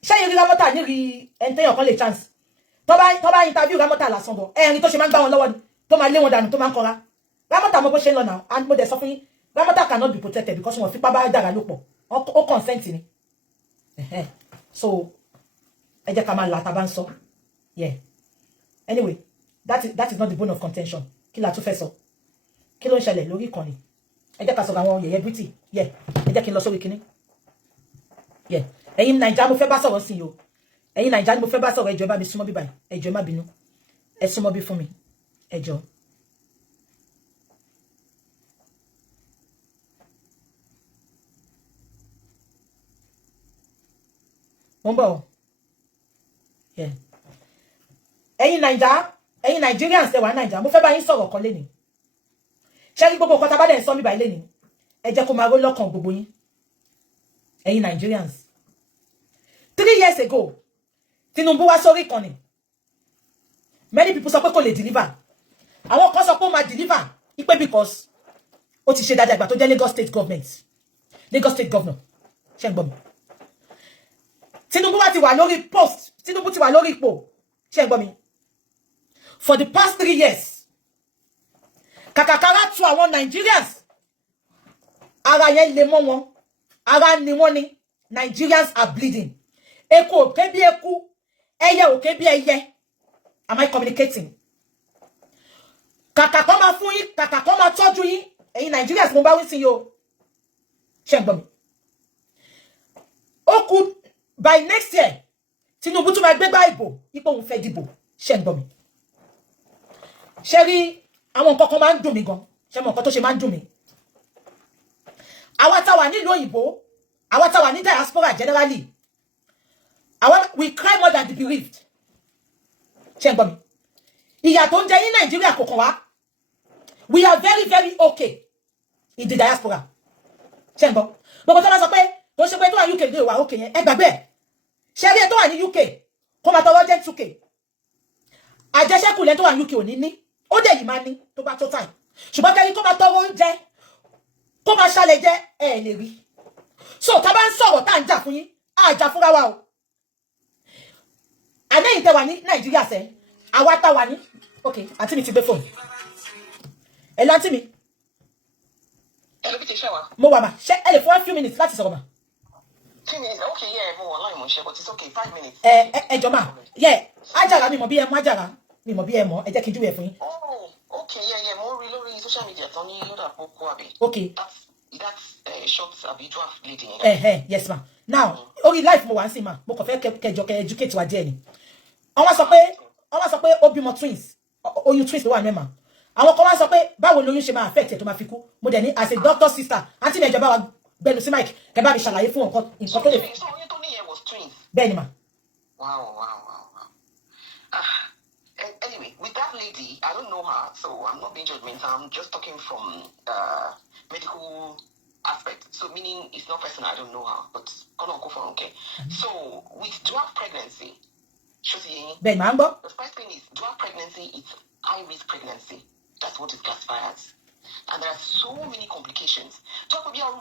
ṣé yẹn rí Rámọ́tà ní rí ẹni tẹ́yàn kan lè chance tó bá interview Rámọ́tà lásán bọ̀ ẹ̀rin tó ṣe máa ń gbá wọn lọ́wọ́ ni tó máa lé wọn dànù tó máa ń kanra Rámọ́tà mọ bó ṣe ń lọ náà and mo dẹ̀ sọ fún yín Rámọ́tà cannot be protected because wọn fipá bá Àjàrà lò pọ̀ ó consent ni so ẹ jẹ́ ká máa là tá bá ń sọ yeah anyway that is not the bone of contention kí la tún fẹ́ sọ kí ló ń ṣẹlẹ̀ lórí ìkànnì ẹ jẹ́ ká sọ̀rọ̀ àwọn yẹ̀yẹ́ beauty yeah ẹ jẹ́ kí n lọ sórí kinní yeah ẹ̀yin Naija mo fẹ́ bá sọ̀rọ̀ sí i o ẹ̀yin Naija ni mo fẹ́ bá sọ̀rọ̀ ẹ jọ̀ọ́ bá mi súnmọ́ bí báyìí ẹ jọ̀ọ́ má bínú ẹ súnmọ́ bí fún mi ẹ jọ̀ọ́ mo ń bọ̀ o yeah ẹ̀yin Naija ẹ̀yin Nigerians ẹ wà Naija mo fẹ́ bá yín sọ̀rọ̀ kan lẹ́ni ṣé kí gbogbo nǹkan tá a bá dẹ̀ ń sọ mí báyìí lẹ́ni ẹ jẹ́ kó máa ró lọ́kàn gbogbo yín ẹ̀yin Nigerians 3 years ago Tinubu wá sórí ìkànnì many people sọ pé kò lè deliver àwọn kan sọ pé ó máa deliver ipe because ó ti ṣe dáadáa ìgbà tó jẹ́ Lagos state governor ṣé ń gbọ́ mi Tinubu wá ti wà lórí post Tinubu ti wà lórí ipò ṣé ń gbọ́ mi for the past 3 years kàkàkàrà tu àwọn Nigerians ara yẹn lè mọ́ wọn ara ni wọ́n ni Nigerians are bleeding eku òkè bí eku ẹyẹ òkè bí ẹyẹ am I communicating kàkà kó máa fún yín kàkà kó máa tọ́jú yín ẹ̀yin Nigerians mo bá wí sí yo ṣé ń gbọ́ mi ó kù by next year Tinubu tún máa gbégbá ìbò ipò òun fẹ́ dìbò ṣé ń gbọ́ mi ṣé rí àwọn nǹkan kan máa ń dùn mí gan ṣé mọ̀ nǹkan tó ṣe máa ń dùn mí àwa tá wà nílùú òyìnbó àwa tá wà ní diaspora generally we cry more than the bereaved ṣé ń gbọ́ mi ìyà tó ń jẹ ní Nàìjíríà kò kàn wá we are very very okay in the diaspora ṣé ń gbọ́ gbogbo tó bá sọ pé tó ṣe pé tó wà UK lè wà okay yẹn ẹ gbàgbé ṣé rí ẹ tó wà ní UK kó máa tọwọ́ jẹ́ 2K àjẹṣẹ́kù lẹ́ tó wà ní UK ò ní ó dẹ̀ yìí máa ní tó bá tó time ṣùgbọ́n kẹ́rin tó máa tọwọ́ oúnjẹ kó máa ṣàlẹ̀ jẹ́ ẹ lè rí so tá bá ń sọ̀rọ̀ tá à ń jà fún yín á jà fúnra wa o àlẹ́yìn tẹ wà ní Nàìjíríà sẹ́ àwa tá wà ní ok àǹtí mi ti gbé fóònù ẹ láǹtí mi mo wà mà ṣé ẹ lè fún 1 few minutes láti sọ̀rọ̀ mà. Okay, yeah, mo online mo ṣe, but it's okay, 5 minutes. Ẹ jọ mà yeah Àjàrà mi mọ̀ bí ẹ mọ̀ Àjàrà mi mọ̀ bí ẹ mọ̀ ẹ jẹ́ kí n júwe fún yín. Oh, okay, yeah, mo rí lórí social media tán ní yóò dà pọ̀ àbí. Okay. That's short àbí draft leading. Yes ma. Now, orí life mo wá ń sìn ma, mo kàn fẹ́ kẹjọ kẹ educate wa díẹ̀ ni. Wọ́n sọ pé ó bímọ twins, oyún twins ló wà mẹ́ma. Àwọn kan wá sọ pé báwo lóyún ṣe máa affect ẹ̀ tó máa fi kú. Mo dẹ̀ ní as a doctor sister, àǹtí mi ẹ̀jọ̀ bá wa gbẹnu sí mic, kẹ bá mi ṣàlàyé fún nǹkan tó lè. So oyún tó ní yẹn was twins. Bẹ́ẹ̀ ni ma. Wow. Anyway, with that lady, I don't know her, so I'm not being judgmental. I'm just talking from medical aspect. So meaning it's not personal, I don't know her, but okay. So with dual pregnancy, the first thing is dual pregnancy is high-risk pregnancy. That's what it classifies as. And there are so many complications. Talk about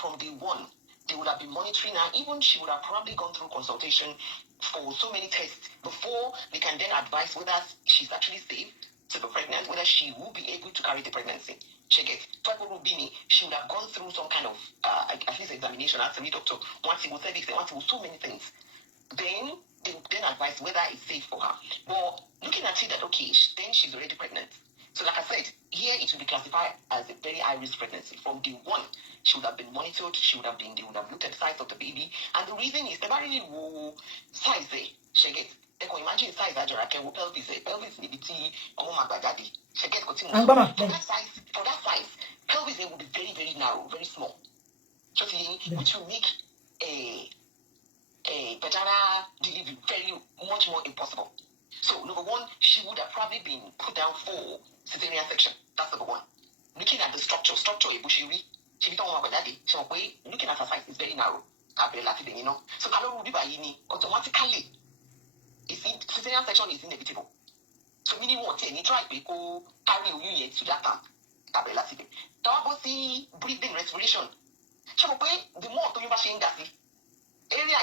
from day one, they would have been monitoring her. Even she would have probably gone through consultation for so many tests before they can then advise whether she's actually safe to be pregnant, whether she will be able to carry the pregnancy. She would have gone through some kind of at least examination, ask the doctor, once he will say this, once he will so many things. Then they will then advise whether it's safe for her. But looking at it that, okay, then she's already pregnant. So like I said, here it will be classified as a very high-risk pregnancy. From day one, she would have been monitored, they would have looked at the size of the baby. And the reason is, they really will size she gets. They can imagine size that you're pelvis maybe she gets for that size, pelvis will be very, very narrow, very small. So which will make a vaginal delivery very much more impossible. So number one, she would have probably been put down for cesarean section. That's number one. Looking at the structure, she looking at her size is very narrow. So automatically, cesarean section is inevitable. So meaning what? Any try to carry you to that time. See breathing, respiration. So the more to you area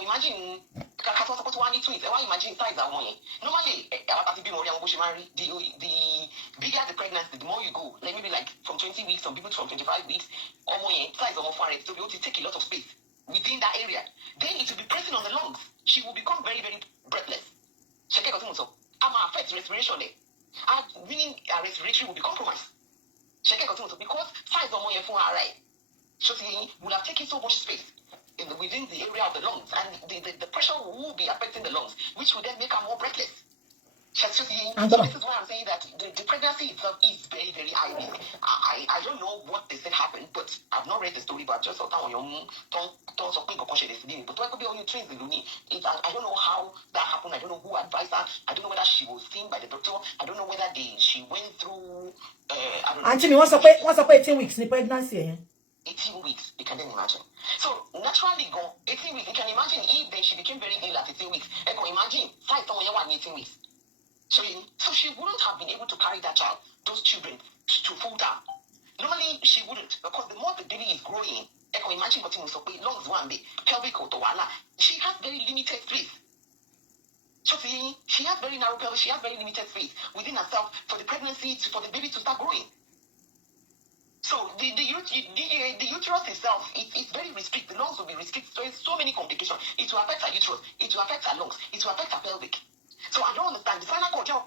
imagine twins. Imagine size normally the bigger the pregnancy, the more you go. Like maybe like from 20 weeks, some people from 25 weeks, size of forehead, so be able to take a lot of space within that area. Then it will be pressing on the lungs. She will become very, very breathless. I'm affect respiration there. Meaning her respiratory will be compromised. Because size of your phone right. So will have taken so much space within the area of the lungs, and the pressure will be affecting the lungs, which will then make her more breathless. So this is why I'm saying that the pregnancy itself is very, very high risk. I don't know what they said happened, but I've not read the story, but I just thought on your own, don't but what could be on your twins in Luni? I don't know how that happened. I don't know who advised her. I don't know whether she was seen by the doctor. I don't know whether she went through I don't know. Auntie, what's up 18 weeks in pregnancy? 18 weeks, you can then imagine. So naturally, 18 weeks, you can imagine if then she became very ill at 18 weeks. You can imagine 18 weeks. So she wouldn't have been able to carry that child, those children, to full term. Normally, she wouldn't, because the more the baby is growing, you can imagine what lungs one day, pelvic or she has very limited space. So she has very narrow pelvis, she has very limited space within herself for the pregnancy, for the baby to start growing. So the uterus itself, it's very restricted. The lungs will be restricted. So it's so many complications. It will affect her uterus. It will affect her lungs. It will affect her pelvic. So I don't understand. The spinal cord, but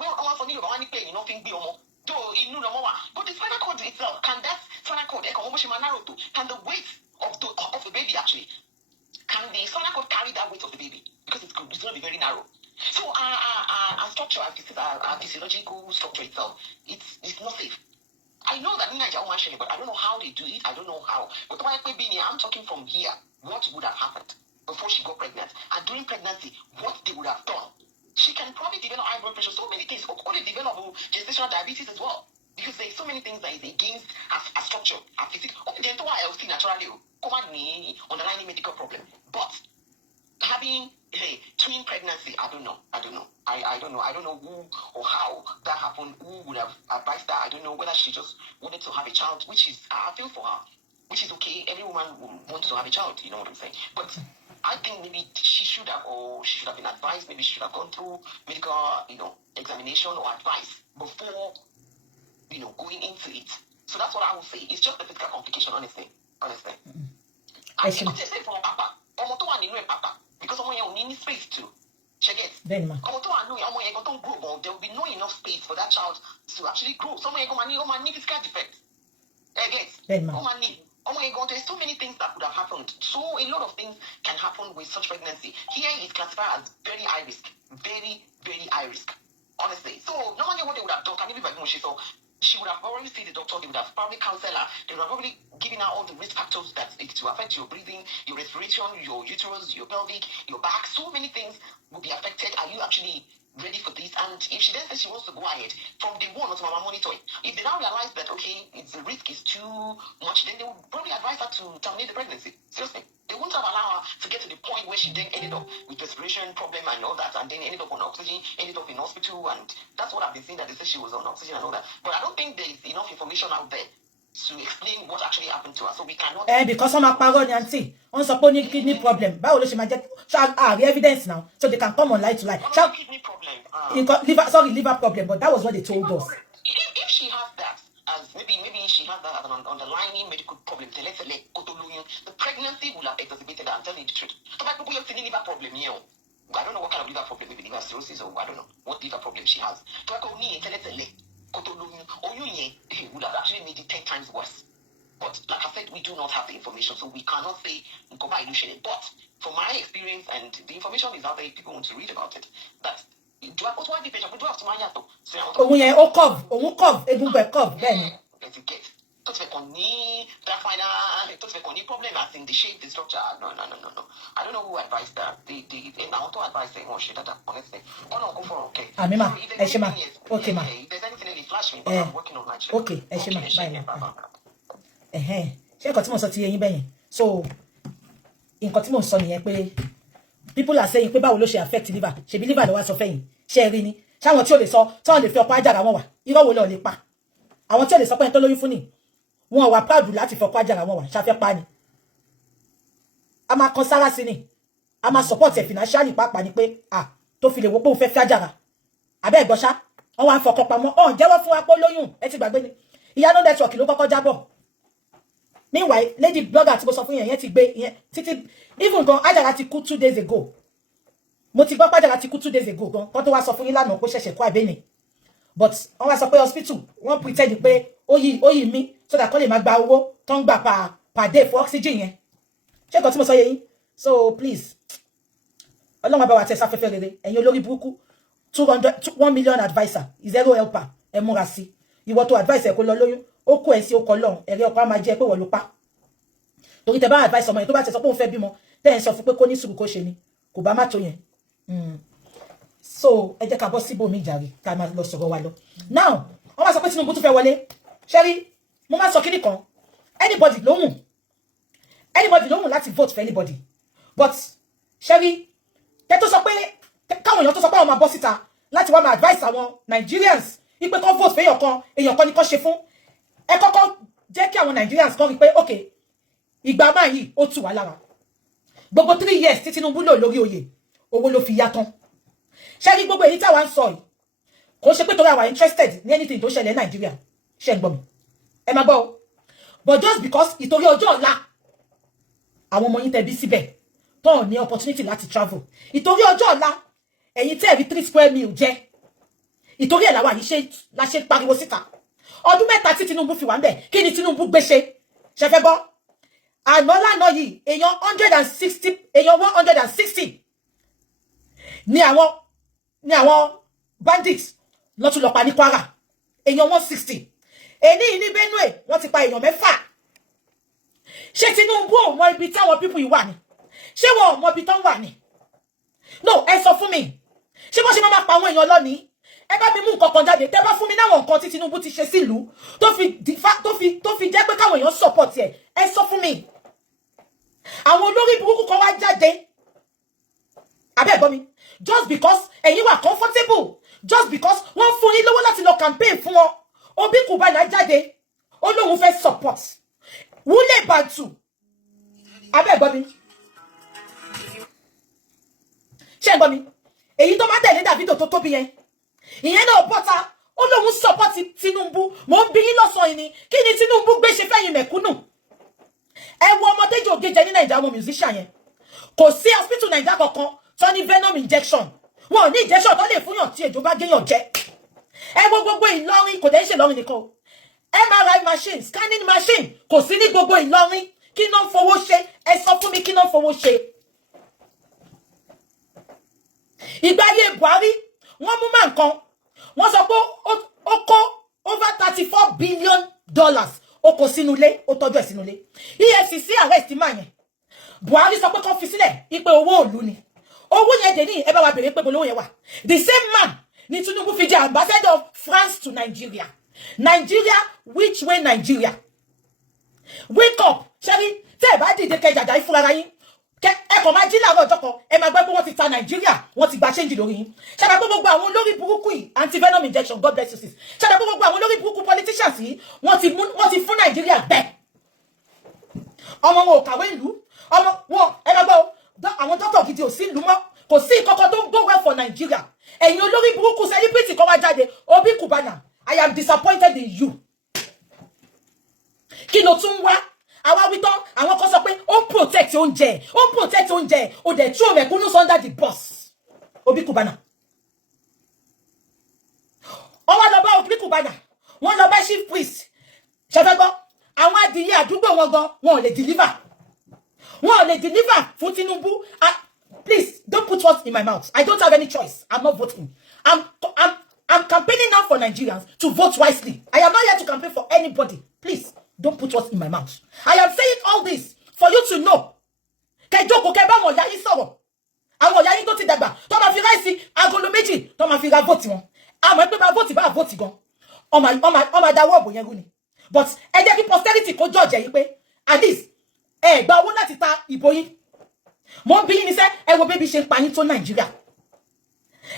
the spinal cord itself, can that spinal cord, can the weight of the baby actually, can the spinal cord carry that weight of the baby? Because it's going to be very narrow. So our structure, our physiological structure itself, it's not safe. I know that Nina is but I don't know how they do it. I don't know how. But I'm talking from here. What would have happened before she got pregnant? And during pregnancy, what they would have done? She can probably develop high blood pressure. So many things. Probably develop gestational diabetes as well. Because there's so many things that is against a structure, a physics. Then to why I was naturally underlying medical problem. But having twin pregnancy, I don't know. I don't know. I don't know who or how that happened. Who would have advised that? I don't know whether she just wanted to have a child, which is I feel for her, which is okay. Every woman wants to have a child. You know what I'm saying? But I think maybe she should have been advised. Maybe she should have gone through medical, examination or advice before, going into it. So that's what I would say. It's just a physical complication, honestly. I should say for Papa. Because someone need space too. Check it. There will be no enough space for that child to actually grow. Someone need physical defect. There's so many things that could have happened. So a lot of things can happen with such pregnancy. Here is classified as very high risk. Very, very high risk. Honestly. So normally what they would have done, she would have already seen the doctor, they would have probably counseled her, they would have probably given her all the risk factors that it will affect your breathing, your respiration, your uterus, your pelvic, your back. So many things will be affected. Are you actually ready for this? And if she then says she wants to go ahead, from day one, to monitor it. If they now realize that, okay, the risk is too much, then they would probably advise her to terminate the pregnancy. Seriously. They wouldn't have allowed her to get to the point where she then ended up with respiration problem and all that, and then ended up on oxygen, ended up in hospital, and that's what I've been seeing, that they said she was on oxygen and all that. But I don't think there is enough information out there to explain what actually happened to her, so we cannot. Because some are paranoid and see, on suppose kidney problem. But will she might get the evidence now, so they can come online to lie. Kidney problem. Liver problem, but that was what they told us. If she has that, as maybe she has that as an underlying medical problem, let's say exacerbated that. I'm telling you the truth. So my people have a liver problem here. I don't know what kind of liver problem, maybe liver cirrhosis or I don't know what liver problem she has. So I call me would have actually made it 10 times worse. But like I said, we do not have the information, so we cannot say but from my experience, and the information is out there if people want to read about it, that do I also want the patient? Do I have to manage to say problem as in the shape, the structure. No. I don't know who advised that. I want to advise saying, oh shit, honestly. Oh no, go for okay. Okay, ma. If there's anything in the flash me, but I'm working on my channel. Okay, bye. Ṣé nǹkan tí mo sọ ti yé yín bẹ́yẹn? So, nǹkan tí mo sọ nìyẹn pé people are saying pé báwo ló ṣe affect liver. Ṣé bí liver ló wá sọ fẹ́yìn? Ṣé rí ni? Ṣáwọn tí ò lè sọ, tí wọ́n lè fi ọ̀pá àjàrà wọn wà. Irọ́ wo ló lè pa? Àwọn tí ò lè sọ pé ẹni tó lóyún fún ni. Wọn wà proud láti fi ọ̀pá àjàrà wọn wà. Ṣá fẹ́ pa ni. A máa kan sára sí ni. A máa support ẹ̀ financially pàápàá ni pé tó fi lè wo pé òun fẹ́ fi àjàrà. Àbẹ́ ẹ̀gbọ́n ṣá. Wọ́n wá ń fọkàn pamọ́. Jẹ́wọ́ fún wa pé lóyún. Ẹ ti gbàgbé ni. Ìyanu network ló kọ́kọ́ jábọ̀. Meanwhile, lady blogger tí mo sọ fún yẹn ti gbé yẹn títí even gan Àjàrà ti kú 2 days ago. Mo ti gbọ́ pé Àjàrà ti kú 2 days ago gan. Kó tó wá sọ fún yín lánàá pé ṣẹ̀ṣẹ̀ kú àbẹ́ni. But wọ́n wá sọ pé hospital wọ́n pretend pé ó yí mi so that kó lè máa gba owó tó ń gbà per day for oxygen yẹn. Ṣé nǹkan tí mo sọ yé yín? So please, Ọlọ́run bá wa tẹ sáfẹ́fẹ́ rere. Ẹ̀yin olórí burúkú 1 million advisor, 0 helper. Ẹ múra sí. Ìwọ tó advice ẹ kó lọ lóyún. Ó kó ẹ sí ó kọ lọ́hùn. Ẹ̀rí ọkọ á máa jẹ́ pé wọ́n ló pa. Torí tẹ bá advice ọmọ yẹn tó bá ti sọ pé òun fẹ́ bímọ. Tẹ́ ẹ̀ sọ fún pé kó ní sùúrù kó ṣe ni. Kò bá má tó yẹn. So ẹ jẹ́ ká bọ́ síbò mi jàre ká máa lọ sọ̀rọ̀ wa lọ. Now wọ́n máa sọ pé Tinubu tún fẹ́ wọlé. Ṣẹ́rí mo máa sọ kíní kan. Anybody ló wù láti vote for anybody. But ṣẹ́rí tẹ́ tó sọ pé káwọn èèyàn tó sọ pé àwọn máa bọ́ síta láti wá máa advice àwọn Nigerians ipe kó vote fẹ́ èèyàn kan ni kó ṣe fún. Ẹ kọ́kọ́ jẹ́ kí àwọn Nigerians kọ́ rí pé okay ìgbà máa yìí ó tù wá lára. Gbogbo 3 years tí Tinubu lò lórí oyè owó ló fi yá tán. Ṣé rí gbogbo èyí tí àwa ń sọ yìí kò ṣe pé torí àwa interested ní anything tó ṣẹlẹ̀ ní Nigeria. Ṣé ń gbọ́ mi? Ẹ máa gbọ́ o. But just because ìtorí ọjọ́ ọ̀la àwọn ọmọ yín tẹ́ bí síbẹ̀ tó ní opportunity láti travel. Ìtorí ọjọ́ ọ̀la ẹ̀yin tẹ́ rí 3 square meal jẹ. Ìtorí ẹ̀ làwa yìí la ṣe pariwo síta. Ọdún mẹ́ta tí Tinubu fi wà ńbẹ̀ kí ni Tinubu gbé ṣe? Ṣé fẹ́ gbọ́? Àná lánàá yìí èèyàn 160 ní àwọn bandits ló tún lọ pa ní Kwara. Èèyàn 160. Èní ní Benue wọ́n ti pa èèyàn 4. Ṣé Tinubu ò mọ ibi tí àwọn people yìí wà ni? Ṣé wọn ò mọ ibi tán wà ni? No, ẹ sọ fún mi. Ṣé bó ṣe máa pa àwọn èèyàn lọ ni? Ẹ bá mi mú nǹkan kan jáde. Tẹ́ bá fún mi náwọn nǹkan tí Tinubu ti ṣe sílùú tó fi jẹ́ pé káwọn èèyàn support ẹ̀. Ẹ sọ fún mi. Àwọn olórí burúkú kan wá jáde. Àbẹ́ gbọ́ mi. Just because ẹ̀yin wà comfortable. Just because wọ́n fún yín lówó láti lọ campaign fún wọn. Obi Kubana jáde. Ó lóun fẹ́ support. Wúlé Bantu. Àbẹ́ gbọ́ mi. Ṣé gbọ́ mi? Èyí tó máa tẹ̀lé Davido tó tóbi yẹn. Ìyẹn náà bọ́ta. Ó lóun support Tinubu. Mo ń bi yín lọ́sàn yìí ni. Kí ni Tinubu gbé ṣe fẹ́yìn mẹ̀kúnnù? Ẹ wo ọmọdé jògéjẹ ní Nàìjíríà àwọn musician yẹn. Kò sí hospital Nàìjíríà kankan tó ní venom injection. Wọn ò ní injection tó lè fúnyàn tí ejò bá géyàn jẹ. Ẹ wo gbogbo Ìlọrin kò dẹ̀ ń ṣe Ìlọrin nìkan. MRI machine, scanning machine kò sí ní gbogbo Ìlọrin. Kí ló ń fowó ṣe? Ẹ sọ fún mi kí ló ń fowó ṣe? Ìgbà ayé Buhari wọ́n mú máa nǹkan. Wọ́n sọ pé ó kó over $34 billion. Ó kó sínú ilé, ó tọ́jú ẹ̀ sínú ilé. EFCC arrest máa yẹn. Buhari sọ pé kó fi sílẹ̀ ipe owó òlu ni. Owó yẹn dé ní ẹ bá wa bèrè pé bolówó yẹn wà. The same man ni Tinubu fi jẹ́ ambassador of France to Nigeria. Nigeria, which way Nigeria? Wake up. Ṣẹ́rí tẹ́ ẹ bá dìde kẹjàjà ìfúnra ara yín. Ẹ kàn máa jí láàárọ̀ ọjọ́ kan ẹ máa gbọ́ pé wọ́n ti ta Nàìjíríà wọ́n ti gba change lórí yín. Ṣàbà pé gbogbo àwọn olórí burúkú yìí anti-venom injection God bless you sis. Ṣàbà pé gbogbo àwọn olórí burúkú politicians yìí wọ́n ti fún Nàìjíríà bẹ́ẹ̀. Ọmọ wọn ò kàwé ìlú. Ọmọ wọn ẹ máa gbọ́ àwọn dọ́tọ̀ gidi ò sí ìlú mọ́. Kò sí ìkọ̀kọ̀ tó ń go well for Nigeria. Ẹ̀yin olórí burúkú celebrity kan wá jáde Obi Kubana. I am disappointed in you. Kí ló tún wá? Àwa wí tán àwọn kan sọ pé ó protect protect oúnjẹ, ó protect oúnjẹ, ó dẹ̀ throw mẹ̀kúnnù under the bus. Obi Cubana. Ó wá lọ bá Obi Cubana. Wọ́n lọ bá chief priest. Ṣé fẹ́ gbọ́? Àwọn adìyẹ àdúgbò wọn gan, wọn ò lè deliver. Wọn ò lè deliver fún Tinubu. Please, don't put words in my mouth. I don't have any choice. I'm not voting. I'm campaigning now for Nigerians to vote wisely. I am not here to campaign for anybody. Please, don't put words in my mouth. I am saying all this for you to know. Kejoko keba mo ya yin sọ̀rọ̀. Àwọn ya yin tó ti dàgbà. Tó ma fi rice agolo méjì, tó ma fi ra vote wọn. Àmọ́ pé ba vote gan. Ó ma da wo bo yẹn ru ni. But ẹ jẹ́ kí posterity kó judge yín pé at least ẹ gba owó láti ta ìbò yín. Mo bi yín ni ṣé ẹ wo baby ṣe ń pa yín tó Nigeria.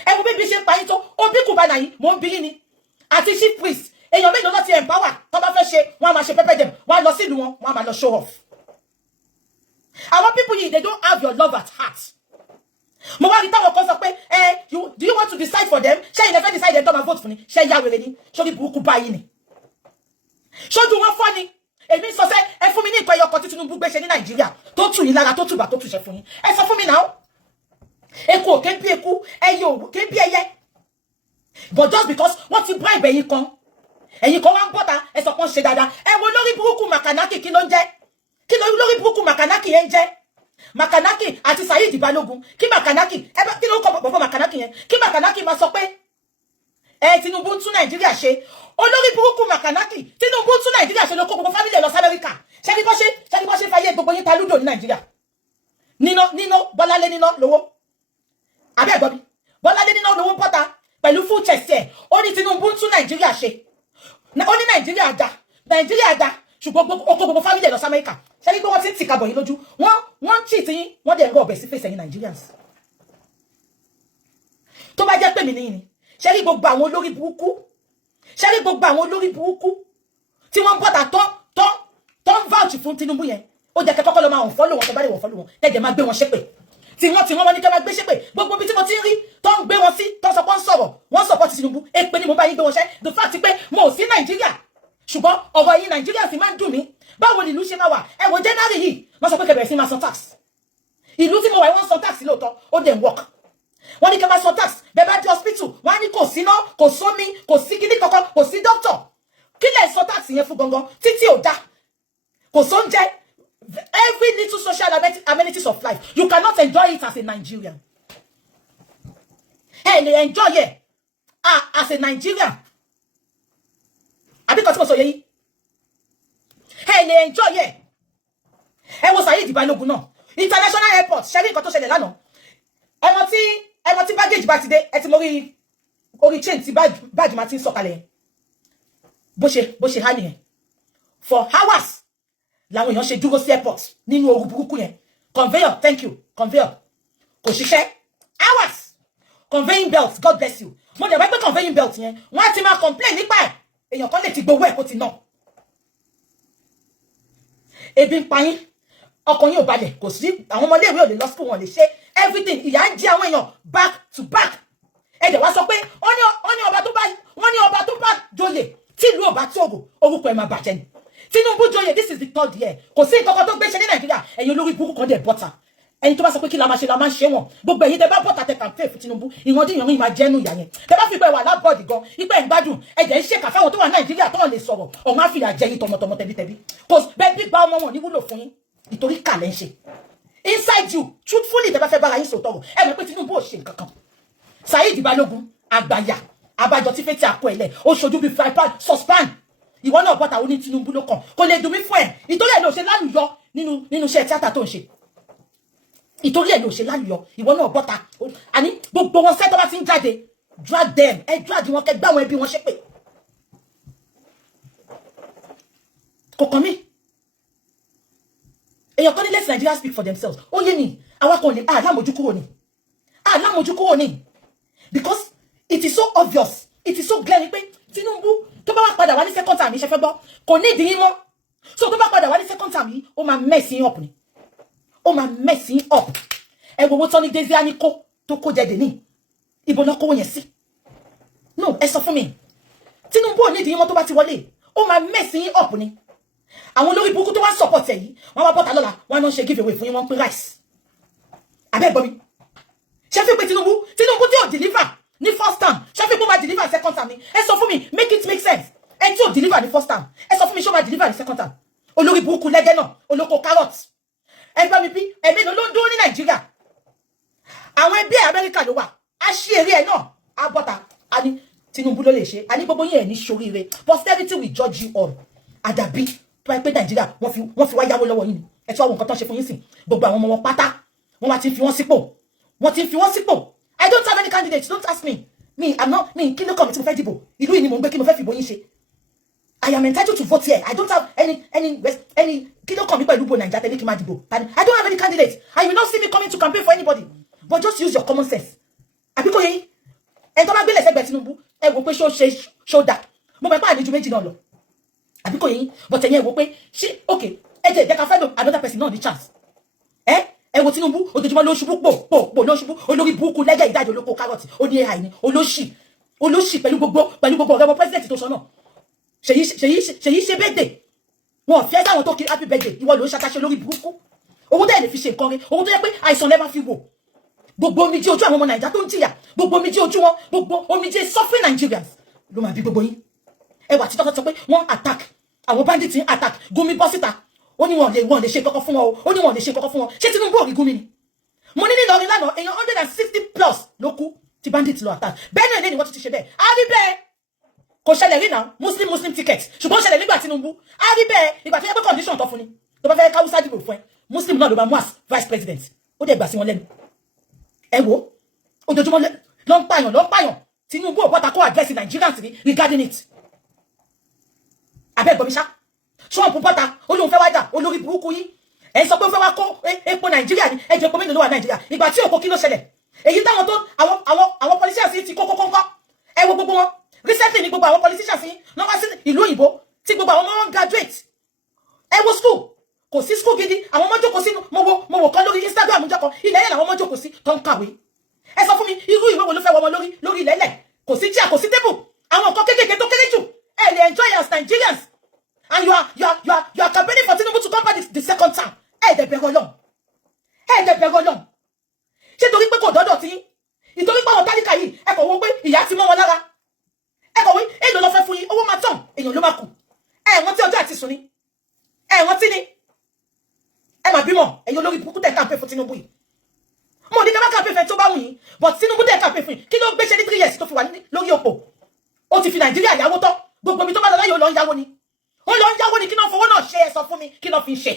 Ẹ wo baby ṣe ń pa yín tó Obi Cubana yín, mo bi yín ni. Àti chief priest, èyàn mélòó ló ti empower, tó bá fẹ́ ṣe, wọ́n máa ṣe pepper dem, wọ́n lọ sílùú wọn, wọ́n máa lọ show off. Our people here, they don't have your love at heart. Mo wá rí táwọn kan sọ pé, do you want to decide for them? Ṣé you never decide them to vote for ni? Ṣé ya wèrè ni? Ṣé orí burúkú báyìí ni? Ṣojú wọn fọ́ ni. Èmi sọ ṣé ẹ fún mi ní ìpẹ́ yọkọ tí Tinubu gbé ṣe ní Nàìjíríà tó tù yín lára tó tùbà tó tùṣẹ́ fún yín. Ẹ sọ fún mi now. Eku ò ké bí eku, ẹyẹ ò ké bí ẹyẹ. But just because wọ́n ti bribe ẹ̀yin kan wá ń bọ́ta ẹ sọ pé ń ṣe dáadáa. Ẹ wo lórí burúkú Makanaki kí ló ń jẹ́? Kí lórí burúkú Makanaki yẹn ń jẹ́? Makanaki àti Saheed Balogun. Kí Makanaki kí ló ń kọ́ bọ̀bọ̀ Makanaki yẹn? Kí Makanaki máa sọ pé Tinubu ń tún Nàìjíríà ṣe. Olórí burúkú Makanaki Tinubu ń tún Nàìjíríà ṣe ló kó gbogbo family lọ sí Amẹ́ríkà. Ṣé ní bó ṣe fàyè gbogbo yín ta lúdò ní Nàìjíríà? Nínú Bọ́lálé níná lówó. Àbí ẹ̀gbọ́n mi. Bọ́lálé níná lówó bọ́ta pẹ̀lú full chest ẹ̀. Ó ní Tinubu ń tún Nàìjíríà ṣe. Ó ní Nàìjíríà dá. Ṣùgbọ́n gbogbo family lọ sí Amẹ́ríkà. Ṣé ní pé wọ́n ti ń tìka bọ̀ yín lójú? Wọ́n cheat yín, wọ́n dẹ̀ ń rọ̀ ọ̀bẹ̀ sí face ẹ̀yin Nigerians. Tó bá jẹ́ pé mi ní ni. Ṣé ní gbogbo àwọn olórí burúkú? Ṣé ní gbogbo àwọn olórí burúkú tí wọ́n bọ́ta tó ń vouch fún Tinubu yẹn? Ó jẹ́ kẹ́kọ́kọ́ lọ máa unfollow wọn tó bá lè unfollow wọn. Tẹ́jẹ̀ máa gbé wọn ṣépè. Tí wọ́n ní kẹ́ máa gbé ṣépè. Gbogbo bí tí mo ti ń rí tó ń gbé wọn sí, tó sọ pé ń sọ̀rọ̀, wọ́n support Tinubu. Èpè ni mo bá yín gbé wọn ṣẹ́. The fact pé mo ò sí Nàìjíríà. Ṣùgbọ́n ọ̀rọ̀ yìí Nàìjíríà sì máa ń dùn mí. Báwo ni ìlú ṣe máa wà? Ẹ wo January yìí, wọ́n sọ pé kẹ́ bẹ̀rẹ̀ sí máa san tax. Ìlú tí mo wà wọ́n san tax lóòótọ́, ó dẹ̀ ń work. Wọ́n ní kẹ́ máa san tax, bẹ́ẹ̀ bá dé hospital, wọ́n á ní kò sí iná, kò sómi, kò sí kíní kankan, kò sí doctor. Kí lẹ̀ san tax yẹn fún gangan? Títí ò dá. Kò sóúnjẹ. Every little social amenities of life, you cannot enjoy it as a Nigerian. Hey, enjoy it as a Nigerian. Àbí kò tí mo sọ yé yín. Hey, enjoy it. Ẹ wo Saheed Balogun náà. International airport, ṣe rí nǹkan tó ṣẹlẹ̀ lánàá. Ẹmọ tí baggage bá ti dé, ẹ ti mọ orí chain tí bag ma ti ń sọ̀kalẹ̀. Bó ṣe há nìyẹn. For hours làwọn èèyàn ṣe dúró sí airport nínú ooru burúkú yẹn. Conveyor, thank you. Conveyor. Kò ṣiṣẹ́. Hours. Conveying belt, God bless you. Mo dẹ̀ wá pé conveying belt yẹn, wọ́n á ti máa complain nípa ẹ̀. Èèyàn kan lè ti gbowó ẹ̀ kó ti ná. Ebi ń pa yín. Ọkàn yín ò balẹ̀. Kò sí àwọn ọmọdé ìwé ò lè lọ school wọn lè ṣe everything. Ìyà ń jẹ àwọn èèyàn back to back. Ẹ dẹ̀ wá sọ pé wọ́n ní ọba tó bá joyè tí ìlú ò bá tóògò orúkọ ẹ̀ máa bàjẹ́ ni. Tinubu joyè, this is the third year. Kò sí nǹkan kan tó gbé ṣe ní Nàìjíríà. Ẹ̀yin olórí burúkú kan dẹ̀ bọ́ta. Ẹni tó bá sọ pé kí la máa ṣe wọn. Gbogbo ẹ̀yin tẹ́ bá bọ́ta tẹ́ campaign fún Tinubu. Ìyàn máa jẹ́nu ìyà yẹn. Tẹ́ bá fi pé wà lábọ́ọ̀dì gan. Ipẹ́ ń gbádùn. Ẹ̀jẹ̀ ń ṣèkà fáwọn tó wà Nàìjíríà tó lè sọ̀rọ̀. Ọ̀hún á fìyà jẹ yín tọmọtọmọ tẹbítẹbí. Kò bẹ́ẹ̀ bí gba ọmọ wọn ní wúlò fún yín. Ìtorí kà lẹ́ ń ṣe. Inside you, truthfully, tẹ́ bá fẹ́ bára yín sòtọ̀rọ̀. Ẹ mọ̀ pé Tinubu ò ṣe nǹkan kan. Saheed Balogun, àgbàyà, abájọ tí fẹ́ ti àkọ ẹ̀lẹ̀. Ó ṣojú bí fry pan, saucepan. Ìwọ náà bọ́ta ó ní Tinubu ló kàn. Kò lè dùn mí fún ẹ. Ìtorí ẹ̀ ló ṣe lálùyọ nínú iṣẹ́ tíátà tó ń ṣe. Ìtorí ẹ̀ ló ṣe lálùyọ. Ìwọ náà bọ́ta. Àní gbogbo wọn sẹ́ tó bá ti ń jáde. Drag them. Ẹ drag wọn kẹ́ gbá wọn ẹbí wọn ṣépè. Kò kàn mí. Èèyàn kan ní let Nigeria speak for themselves. Ó yé mi. Àwa kan lè lámojú kúrò ni. Because it is so obvious. It is so glaring pé Tinubu tó bá wá padà wá ní second time ṣe fẹ́ gbọ́ kò ní ìdí yín mọ́. So tó bá padà wá ní second time yìí ó máa mess yín up ni. Ó máa mess yín up. Ẹ wo tán ní Daisy Aniko tó kó jẹ dèní. Ibo náà kówó yẹn sí. No, ẹ sọ fún mi. Tinubu ò ní ìdí yín mọ́ tó bá ti wọlé. Ó máa mess yín up ni. Àwọn olórí burúkú tó wá support ẹ yìí wọ́n wá bọ́ta lọ́la wọ́n náà ṣe give away fún yín wọ́n pín rice abẹ́ gbọ́ mi ṣé fi pé Tinubu tí ò deliver ní first term ṣé fi pé ó máa deliver second term ni ẹ sọ fún mi make it make sense ẹ tí ò deliver ní first term ẹ sọ fún mi ṣé ó máa deliver ní second term olórí burúkú lẹ́gẹ́ náà olóko carrot ẹ gbọ́ mi bí ẹ̀mí ló ń dúró ní Nàìjíríà àwọn ẹbí Amẹ́ríkà ló wà á ṣí eré ẹ náà á bọ́ta á ní Tinubu ló lè ṣe á ní gbogbo yín ẹ̀ ní ṣoríire posterity will judge you all àdàbí tó bá pé Nàìjíríà wọ́n fi wá yáwó lọ́wọ́ yín ni ẹ tí wọ́n wo nǹkan tó ń ṣe fún yín sìn gbogbo àwọn ọmọ wọn pátá wọ́n wá ti fi wọ́n sípò I don't have any candidates don't ask me I'm not kí ló kàn mí tí mo fẹ́ dìbò ìlú yìí ni mo ń gbé kí mo fẹ́ fìbò yín ṣe I am entitled to vote here I don't have any kí ló kàn mí pẹ̀lú bo Naija tẹ́lẹ̀ kí n máa dìbò I don't have any candidates and you will not see me coming to campaign for anybody but just use your common sense àbí kò yẹ yín ẹni tó bá gbélé sẹ́gbẹ̀ẹ́ Tinubu ẹ wò pé ṣó dà mo mọ̀ pé àlejò méjì náà lọ àbí kò yẹ yín but ẹ̀yin ẹ wò pé ṣé okay ẹ jẹ́ ká fẹ́ lo another person náà ní chance ẹ wo Tinubu ojoojúmọ́ ló ṣubú pò ló ṣubú olórí burúkú lẹ́gẹ̀ ìdájọ́ olóko kárọ̀tì ó ní AI ni olóṣì pẹ̀lú gbogbo ọ̀rẹ́ ọmọ president tó sọ náà ṣèyí ṣe birthday wọn fẹ́ sáwọn tó kí happy birthday ìwọ ló ń ṣàtàṣe lórí burúkú owó tẹ́lẹ̀ fi ṣe nǹkan rẹ owó tó yẹ pé àìsàn lẹ́ẹ̀ máa fi wò gbogbo omijé ojú àwọn ọmọ Nàìjíríà tó ń jìyà gbogbo omijé ojú wọn gbogbo omijé suffering Nigerians ló máa bí gbogbo yín ẹ wà títọ́ sọ pé wọ́n attack àwọn bandits ń attack Gumi bọ́ síta ó ní wọn lè ṣe kọ́kọ́ fún wọn o ó ní wọn lè ṣe kọ́kọ́ fún wọn ṣé Tinubu ò rí Gumi ni mo ní nílọrin lánàá èèyàn 160 plus ló kú tí bandits lọ attack bẹ́ẹ̀ náà ni wọ́n ti ṣe bẹ́ẹ̀ á rí bẹ́ẹ̀ kò ṣẹlẹ̀ rí náà muslim ticket ṣùgbọ́n ṣẹlẹ̀ nígbà Tinubu á rí bẹ́ẹ̀ ìgbà tó yẹ pé condition tó fún ni tó bá fẹ́ káwúsá dìbò fún ẹ muslim náà ló bá mú as vice president ó dẹ̀ gbà sí wọn lẹ́nu ẹ wo ojoojúmọ́ ló ń pààyàn Tinubu ò bọ́ta kó address Nigerians regarding it abẹ́ gbọmíṣá Trump bọ́ta ó lóun fẹ́ wá jà olórí burúkú yín ẹ sọ pé ó fẹ́ wá kó epo Nàìjíríà ni ẹjọ́ epo mélòó ló wà Nàìjíríà ìgbà tí òkò kí ló ṣẹlẹ̀ èyí táwọn tó àwọn politicians ti kókó ẹ wo gbogbo wọn recently ni gbogbo àwọn politicians lọ wá sí ìlú òyìnbó tí gbogbo àwọn ọmọ wọn graduate ẹ wo school kò sí school gidi àwọn ọmọ jókòó sí mo wò kan lórí Instagram jọkọ ilẹ̀ yẹn làwọn ọmọ jókòó sí tó ń kàwé ẹ sọ fún mi irú ìwé wo ló fẹ́ wọ ọmọ lórí ilẹ̀ ilẹ̀ kò sí chair kò sí table àwọn nǹkan kéékèèké tó kéré jù ẹ lè enjoy as Nigerians and you are campaigning for Tinubu to come back the second time dẹ̀ bẹ̀rù Ọlọ́run ṣé torí pé kò dọ́dọ̀ tí ìtorí pé àwọn tálíkà yìí ẹ kò wọ́n pé ìyá ti mọ́ wọn lára ẹ kò wí èlò lọ fẹ́ fún yín owó máa tàn èèyàn ló máa kù wọ́n tí ọjọ́ àti sùn ni wọ́n tí ni ẹ máa bímọ ẹ̀yin olórí burúkú tẹ̀ campaign fún Tinubu yìí mo ní ká má campaign fẹ́ tó bá wù yín but Tinubu tẹ̀ campaign fún yín kí ló gbé ṣe ní 3 years tó fi wà lórí òpó ó ti fi Nàìjíríà yáwó tán gbogbo mi tó bá lọ láyé ó lọ ń yáwó ni kí náà fowó náà ṣe ẹ sọ fún mi kí náà fi ṣe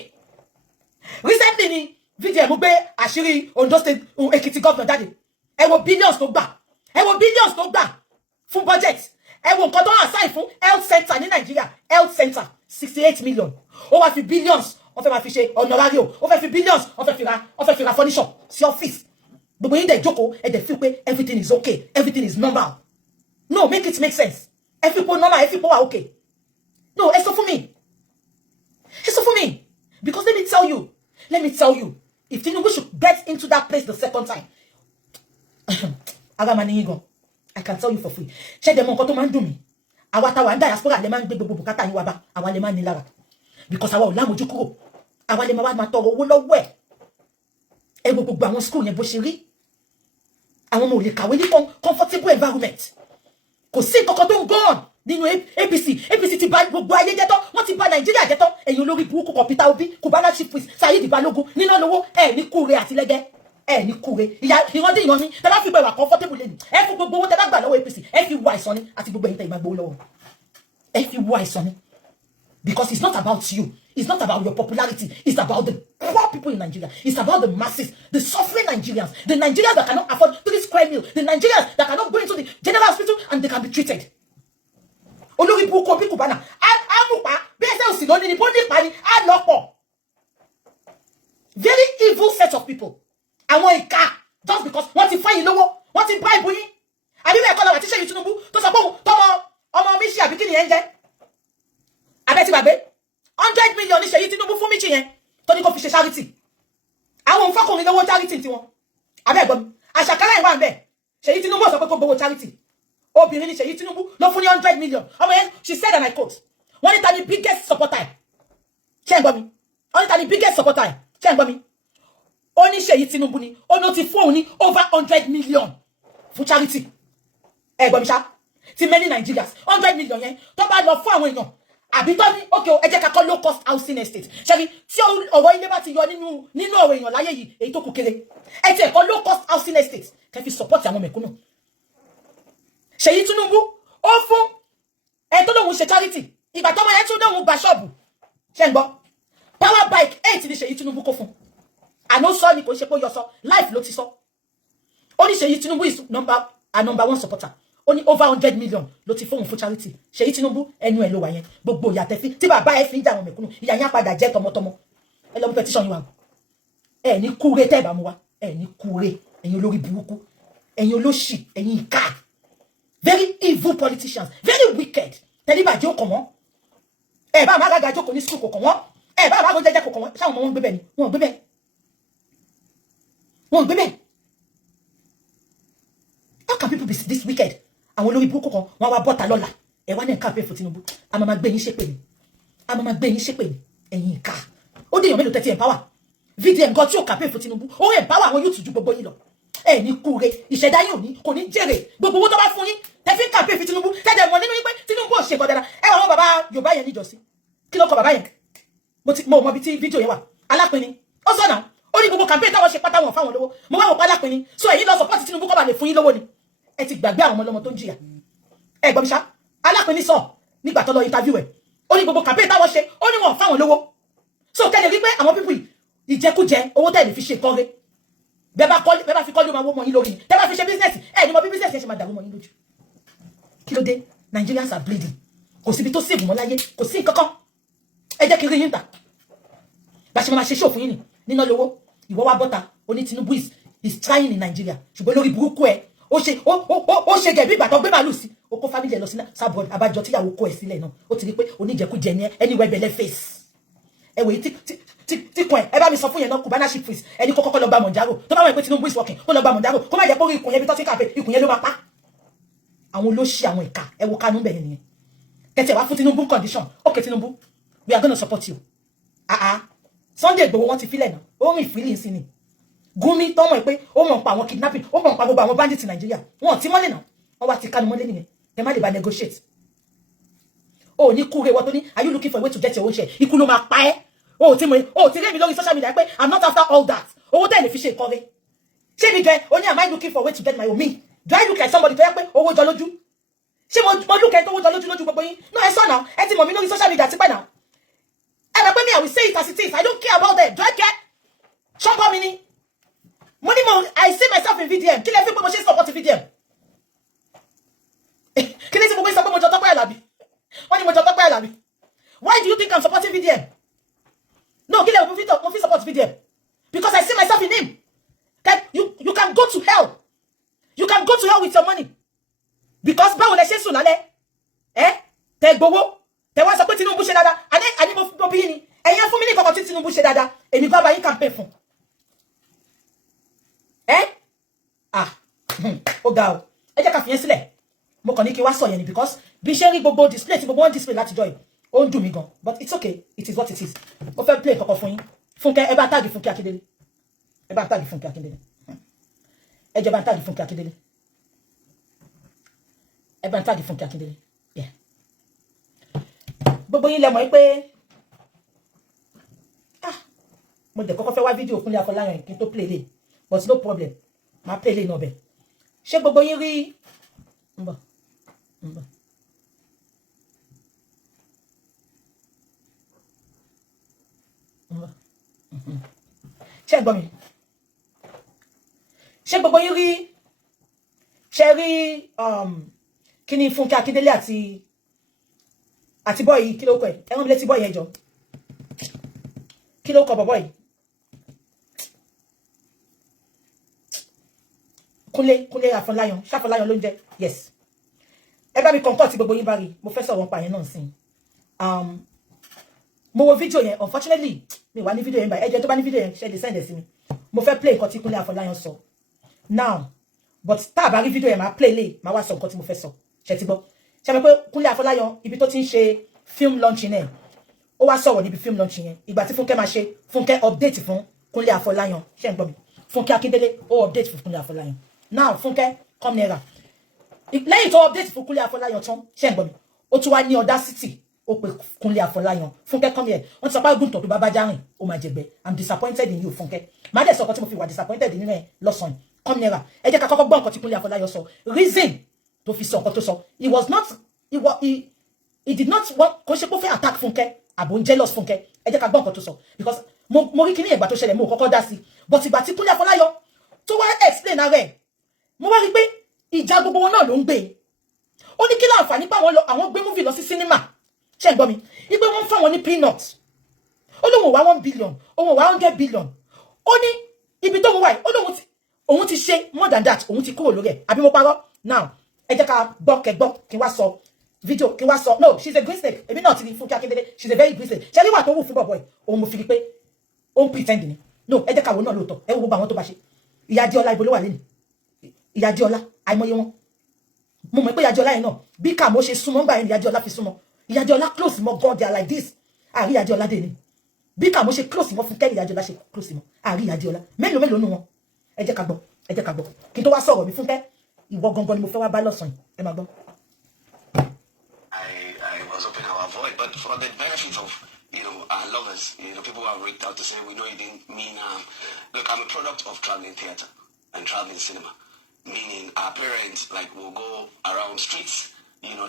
recently ni VDM gbé àṣírí Ondo State Ekiti governor jáde ẹ wo billions tó gbà fún budget ẹ wo nǹkan tó assign fún health center ní Nàìjíríà health center 68 million ó wá fi billions wọ́n fẹ́ máa fi ṣe honorario ó fẹ́ fi billions wọ́n fẹ́ fi ra furniture sí office gbogbo yín dẹ̀ jókòó ẹ dẹ̀ feel pé everything is okay everything is normal no make it make sense ẹ fi po normal ẹ fi po wa okay no ẹ sọ fún mi because let me tell you if Tinubu should get into that place the second time I can tell you for free ṣé dẹ̀ mọ̀ nǹkan tó máa ń dùn mí àwa táwa ń diaspora lè máa ń gbé gbogbo bùkátà yín wá bá àwa lè máa ní lára because àwa ò lámojú kúrò àwa lè máa tọrọ owó lọ́wọ́ ẹ gbogbo àwọn school yẹn bó ṣe rí àwọn ọmọ ò lè kàwé ní comfortable environment kò sí nǹkan tó ń gọ́ọ̀n nínú APC ti bà gbogbo ayé jẹ́ tán wọ́n ti bà Nàìjíríà jẹ́ tán ẹ̀yin olórí burúkú Peter Obi Cubana chief priest Saheed Balogun níná lówó ní kúre àtìlẹ́gẹ́ ní kúre ìrandé ìran mi tẹ́ bá fi bẹ̀rẹ̀ comfortable lẹ́nu fún gbogbo owó tẹ́ bá gbà lọ́wọ́ APC fi wá àìsàn ni àti gbogbo ẹ̀yin tẹ́ ìgbà gbowó lọ́wọ́ fi wá àìsàn ni because it's not about you it's not about your popularity it's about the poor people in Nigeria it's about the masses the suffering Nigerians the Nigerians that cannot afford 3 square meals the Nigerians that cannot go into the general hospital and they can be treated olórí burúkú Obi Cubana amupa bí ẹsẹ̀ òsì lónìí ni bó ní ìparí á lọ́pọ̀ very evil set of people àwọn ìka just because wọ́n ti fẹ́yìn lówó wọ́n ti bribe yín àbí bẹ́ẹ̀ kọ́ lọ́wọ́ àti Ṣèyí Tinubu tó sọ pé tọmọ ọmọ mi ṣe àbí kí ni yẹn jẹ́ abẹ́ ti gbàgbé 100 million ní Ṣèyí Tinubu fún Michi yẹn tó ní kó fi ṣe charity àwọn òǹfọkùnrin lówó charity tiwọn abẹ́ ẹ̀gbọ́n mi àṣàkálẹ̀ ìwà ń bẹ̀ Ṣèyí Tinubu sọ pé kó gbowó charity obìnrin ní Ṣèyí Tinubu ló fún ní 100 million ọmọ yẹn she said and I quote wọ́n ní ta ni biggest supporter ṣé ẹ gbọ́ mi wọ́n ní ta ni biggest supporter ṣé ń gbọ́ mi ó ní Ṣèyí Tinubu ni ó ní ó ti fún òun ní over 100 million fún charity ẹ gbọ́ mi ṣá ti many Nigerians 100 million yẹn tó bá lọ fún àwọn èèyàn àbí tó ní okay ẹ jẹ́ ká kọ́ low cost housing estate ṣebí tí ọ̀rọ̀ ilé bá ti yọ nínú ọ̀rọ̀ èèyàn láyé yìí èyí tó kù kéré ẹ ti kọ́ low cost housing estate kẹ́ fi support àwọn mẹ̀kúnnù Ṣèyí Tinubu ó fún ẹ tó lóun ṣe charity ìgbà tó wọ́n yẹn tún lóun gba ṣọ́ọ̀bù ṣé ń gbọ́ power bike 8 ni Ṣèyí Tinubu kó fún àná sọ ni kò ṣe pé ó yọ sọ life ló ti sọ ó ní Ṣèyí Tinubu is number 1 supporter ó ní over 100 million ló ti fóun fún charity Ṣèyí Tinubu ẹnu ẹ̀ ló wà yẹn gbogbo ìyà tẹ́ fi tí bàbá ẹ fi ń jà àwọn mẹ̀kúnnù ìyà yẹn padà jẹ́ tọmọtọmọ ẹ lọ mú petition yín wá ẹ ní kúre tẹ́ bá mú wá ẹ ní kúre ẹ̀yin olórí burúkú ẹ̀yin olóṣì ẹ̀yin ìkà very evil politicians very wicked tẹ́lẹ̀ bá jókòó wọn ẹ bá máa gàgà jókòó ní sùkú kọ̀ọ̀kan wọn ẹ bá máa gò jẹ́jẹ́ kọ̀ọ̀kan wọn ṣáwọn ọmọ wọn gbé bẹ́ẹ̀ ni wọn gbé bẹ́ẹ̀ wọn gbé bẹ́ẹ̀ how can people be this wicked àwọn olórí burúkú kan wọn wá bọ́ta lọ́la ẹ wá ní nǹkan àpẹ́ fún Tinubu a máa gbé yín ṣépè ni a máa gbé yín ṣépè ni ẹ̀yin ìka ó dé èèyàn mélòó tẹ́tí empower VDM gan tí ó kàpẹ́ fún Tinubu ó empower àwọn youth ju gbogbo yín lọ ẹ ní kúre ìṣẹ̀dá yín ò ní kò ní jèrè gbogbo owó tó bá fún yín tẹ́fí kàpẹ́ fún Tinubu tẹ́tẹ̀ mọ̀ nínú yín pé Tinubu ò ṣe kọ́ dára ẹ wà wọn bàbá Yorùbá yẹn níjọ́sí kí ló kọ bàbá yẹn mo mọ bí tí fídíò yẹn wà alápinni ó sọ̀nà ó ní gbogbo campaign táwọn ṣe pátá wọn fáwọn lówó mo wá wò pa alápinni so èyí lọ support Tinubu kọ́ bá lè fún yín lówó ni ẹ ti gbàgbé àwọn ọmọlọmọ tó ń jìyà ẹ gbọ́ mi ṣá alápinni sọ nígbà tó lọ interview ẹ ó ní gbogbo campaign táwọn ṣe ó ní wọn fáwọn lówó so kẹ́lẹ̀ rí pé àwọn pípù ìjẹkújẹ owó tẹ́lẹ̀ fi ṣe kọ́rẹ́ bẹ́ẹ̀ bá fi kọ́lé máa wó mọ́ yín lórí tẹ́ bá fi ṣe business ẹ ní mọ bí business yẹn ṣe máa dàrú mọ́ yín lójú kí ló dé Nigerians are bleeding kò síbi tó sèbù mọ́ láyé kò sí nǹkan kan ẹ jẹ́ kí n rí yín ta bá ṣe máa ṣe ṣòfin yín níná lówó ìwọ wá bọ́ta oní Tinubu is trying in Nigeria ṣùgbọ́n lórí burúkú ẹ ó ṣe gẹ̀bí ìgbà tó gbé màálù sí ó kó family ẹ lọ sí sábọ̀ abájọ tíyàwó kó ẹ sílẹ̀ náà ó ti rí pé oníjẹkújẹ ní anywhere bẹ̀lẹ̀ face ẹ wòye tí kan ẹ bá mi sọ fún yẹn náà Cubana chief priest ẹni kó kọ́kọ́ lọ gba Monjaro tó bá wọn pé Tinubu is working kó lọ gba Monjaro kó má jẹ́ pé orí ikùn yẹn bí tó ti kàpé ikùn yẹn ló máa pa àwọn olóṣì àwọn ìka ẹ wo Kanu bẹ̀rẹ̀ nìyẹn kẹtẹ wá fún Tinubu condition okay Tinubu we are gonna support you Sunday Igboho wọn ti filẹ̀ náà ó rìn feeling sí ni Gumi tó mọ̀ pé ó mọ̀ pa àwọn kidnapping ó mọ̀ pa gbogbo àwọn bandits Nigeria wọn ti mọ́lẹ̀ náà wọ́n wá ti Kanu mọ́lẹ̀ nìyẹn ẹ má lè bá negotiate ó ní kúre wọ́n tó ní are you looking for a way to get your own share ikú ló máa pa ẹ́ ó ti rí mi lórí social media pé I'm not after all that owó tẹ́lẹ̀ fi ṣe ìkọ́rẹ́ ṣé mi gẹ ó ní am I looking for a way to get my own me do I look like somebody tó yẹ pé owó jọ lójú ṣé mo look like owó jọ lójú gbogbo yín no ẹ sọ náà ẹ ti mọ̀ mí lórí social media tipẹ́ náà ẹ bẹ pé mi I will say it as it is I don't care about them do I care ṣọ́pọ̀ mi ni mo ní mo I see myself in VDM kí lẹ fi pé mo ṣe support VDM kí ni tí mo gbé sọ pé mo jọ Tọ́pẹ́ Àlàbí wọ́n ní mo jọ Tọ́pẹ́ Àlàbí why do you think I'm supporting VDM no kí lẹ mo fi support VDM because I see myself in him that you can go to hell you can go to hell with your money because báwo lẹ ṣe sùn lálẹ́ tẹ gbowó tẹ wá sọ pé Tinubu ṣe dáadáa àní mo bí ni ẹ̀yin fún mi ní kankan tí Tinubu ṣe dáadáa èmi bá bá yín campaign fún ó ga o ẹ jẹ́ ká fi yẹn sílẹ̀ mo kàn ní kí wá sọ yẹn ni because bí ṣe rí gbogbo display tí gbogbo wọn display láti joy ó ń dùn mí gan but it's okay it is what it is mo fẹ́ play kankan fún yín Fúnkẹ́ ẹ bá tag Fúnkẹ́ Akíndélé ẹ bá tag Fúnkẹ́ Akíndélé ẹ jẹ́ bá tag Fúnkẹ́ Akíndélé ẹ bá tag Fúnkẹ́ Akíndélé gbogbo yín lẹ mọ̀ pé mo dẹ̀ kọ́kọ́ fẹ́ wá fídíò Kúnlé Afọláyan kí n tó play lé but no problem máa play lé náà bẹ̀ ṣé gbogbo yín rí ń bọ̀ ṣé gbọ́ mi ṣé gbogbo yín rí ṣe rí kí ni Fúnkẹ́ Akíndélé àti bọ́ọ̀ yìí kí ló kọ ẹ̀ ẹ̀wọ̀n mi létí bọ́ọ̀ yẹn jọ kí ló kọ bọ̀bọ̀ yìí Kúnlé Afọláyan ṣàfọláyan ló ń jẹ́ yes ẹ bá mi kọ̀ǹkọ̀ tí gbogbo yín bá rí mo fẹ́ sọ̀rọ̀ nípa yẹn náà sí mo wo fídíò yẹn unfortunately mi wà ní fídíò yẹn báyìí ẹ jẹ́ tó bá ní fídíò yẹn ṣe lè send ẹ̀ sí mi mo fẹ́ play nǹkan tí Kúnlé Afọláyan sọ now but tá a bá rí fídíò yẹn máa play lè máa wá sọ nǹkan tí mo fẹ́ sọ ṣe ti gbọ́ ṣe mi pé Kúnlé Afọláyan ibi tó ti ń ṣe film launching ẹ̀ ó wá sọ̀rọ̀ níbi film launch yẹn ìgbà tí Fúnkẹ́ máa ṣe Fúnkẹ́ update fún Kúnlé Afọláyan ṣé ń gbọ́ mi Fúnkẹ́ Akíndélé ó update fún Kúnlé Afọláyan now Fúnkẹ́ come nearer lẹ́yìn tó update fún Kúnlé Afọláyan tán ṣé ń gbọ́ mi ó tún wá ní audacity ó pe Kúnlé Afọláyan Fúnkẹ́ come here wọ́n ti sọ pé gùn tó bá bá járìn ó máa jẹgbẹ́ I'm disappointed in you Fúnkẹ́ má dẹ̀ sọ ọkọ tí mo fi wà disappointed nínú ẹ̀ lọ́sàn-án come nearer ẹ jẹ́ ká kọ́kọ́ gbọ́ nǹkan tí Kúnlé Afọláyan sọ reason tó fi sọ nǹkan tó sọ he did not want kò ṣe pé ó fẹ́ attack Fúnkẹ́ àbò ń jealous Fúnkẹ́ ẹ jẹ́ ká gbọ́ nǹkan tó sọ because mo rí kíní ìgbà tó ṣẹlẹ̀ mo kọ́kọ́ dá sí but ìgbà tí Kúnlé Afọláyan tó wá explain ara ẹ̀ mo wá rí pé ìjà gbogbo wọn náà ló ń gbé ó ní kí láǹfààní pé àwọn gbé movie lọ sí cinema ṣé ń gbọ́ mi ipe wọ́n fáwọn ní peanut ó lóun wá 1 billion òun wá 100 billion ó ní ibi tó ń wá ó lóun òun ti ṣe more than that òun ti kúrò lórí ẹ̀ àbí mo parọ́ now ẹ jẹ́ ká gbọ́ kẹgbọ́ kí wá sọ video kí wá sọ no she's a green snake èmi náà ti rí Fúnkẹ́ Akíndélé she's a very green snake ṣe rí wà tó wù fún bọ̀bọ̀ ẹ̀ òun mo fi rí pé ó ń pretend ni no ẹ jẹ́ ká wo náà lóòótọ́ ẹ wo gbogbo àwọn tó bá ṣe Ìyá Adéọlá ibo ló wà lẹ́nu Ìyá Adéọlá àìmọye wọn mo mọ̀ pé Ìyá Adéọlá yẹn náà bí Kàmọ́ ṣe súnmọ́ ńgbà yẹn Ìyá Adéọlá fi súnmọ́ Ìyá Adéọlá close mọ́ God they are like this àrí Ìyá Adéọlá dé ni bí Kàmọ́ ṣe close mọ́ Fúnkẹ́ Ìyá Adéọlá ṣe close mọ́ àrí Ìyá Adéọlá mélòó nù wọn ẹ jẹ́ ká gbọ́ kí n tó wá sọ̀rọ̀ mi Fúnkẹ́ ìwọ gangan ni mo fẹ́ wá bá lọ́sàn ẹ máa gbọ́. I was hoping I'll avoid, but for the benefit of our lovers, people who have reached out to say we know you didn't mean look, I'm a product of traveling theater and traveling cinema, meaning our parents will go around streets,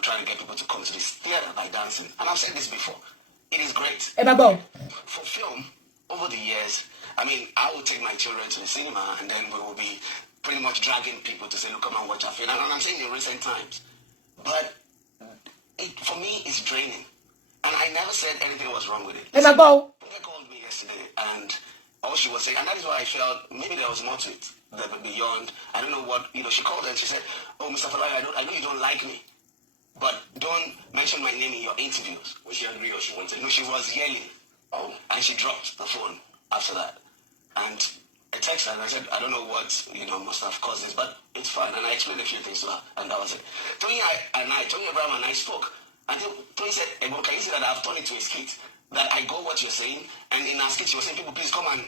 trying to get people to come to this theater by dancing. And I've said this before, it is great. For film, over the years, I mean, I will take my children to the cinema and then we will be pretty much dragging people to say, look, come and watch our film. And I'm saying in recent times. But for me, it's draining. And I never said anything was wrong with it. They called me yesterday and all she was saying, and that is why I felt maybe there was more to it beyond, I don't know what, she called and she said, oh, Mr. Falai, I know you don't like me, but don't mention my name in your interviews. Was she angry or she wanted? No, she was yelling. Oh, and she dropped the phone after that. And I texted her and I said, I don't know what, must have caused this, but it's fine. And I explained a few things to her, and that was it. Tony Abraham and I spoke. And Tony said, hey, can you see that I've turned it to a skit? That I go what you're saying, and in our skit she was saying, people, please come and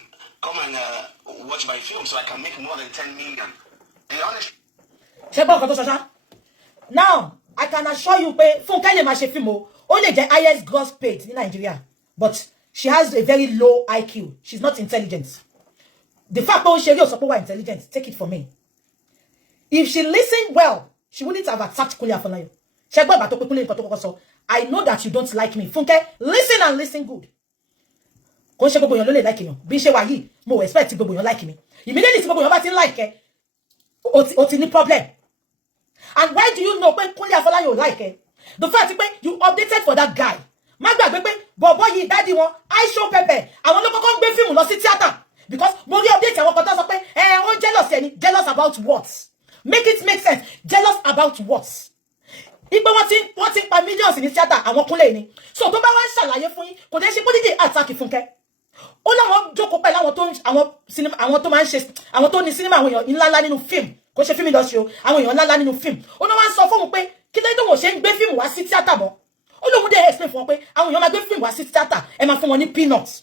watch my film so I can make more than 10 million. Be honest. Now, I can assure you, Fúnkẹ́ lè máa ṣe film only the highest gross paid in Nigeria, but she has a very low IQ. She's not intelligent. The fact that she is intelligent, take it from me. If she listened well, she wouldn't have attacked Kúnlé Afọláyan. I know that you don't like me. Fúnkẹ́, listen and listen good. Kò ṣe gbogbo èèyàn ló lè like èèyàn. Bí ṣe wà yìí, mo expect gbogbo èèyàn like me. Immediately tí gbogbo èèyàn bá ti like o ti ní problem. And why do you know when Kúnlé Afọláyan like the fact that you updated for that guy. Má gbàgbé pé bọ̀bọ́ yìí daddy wọn, I show Pepe. Àwọn ló kọ́kọ́ gbé fíìmù lọ sí theater. Because mo rí update àwọn kan tó sọ pé ó jealous ẹni. Jealous about what? Make it make sense. Jealous about what? Ipe wọ́n ti pa millions ní theater àwọn Kúnlé ni. So tó bá wá ṣàlàyé fún yín, kò dé ṣe pé dídì attack Fúnkẹ́. Ó láwọn jókòó pẹ̀lú àwọn tó máa ń ṣe àwọn tó ní cinema àwọn èèyàn ńláńlá nínú film. Kò ṣe film industry o, àwọn èèyàn ńláńlá nínú film. Ó náà wá ń sọ fún un pé kí lẹ́yìn tó wọ́n ṣe ń gbé film wá sí theater mọ́. Ó lóun dé explain fún wọn pé àwọn èèyàn máa gbé film wá sí theater, ẹ máa fún wọn ní peanuts.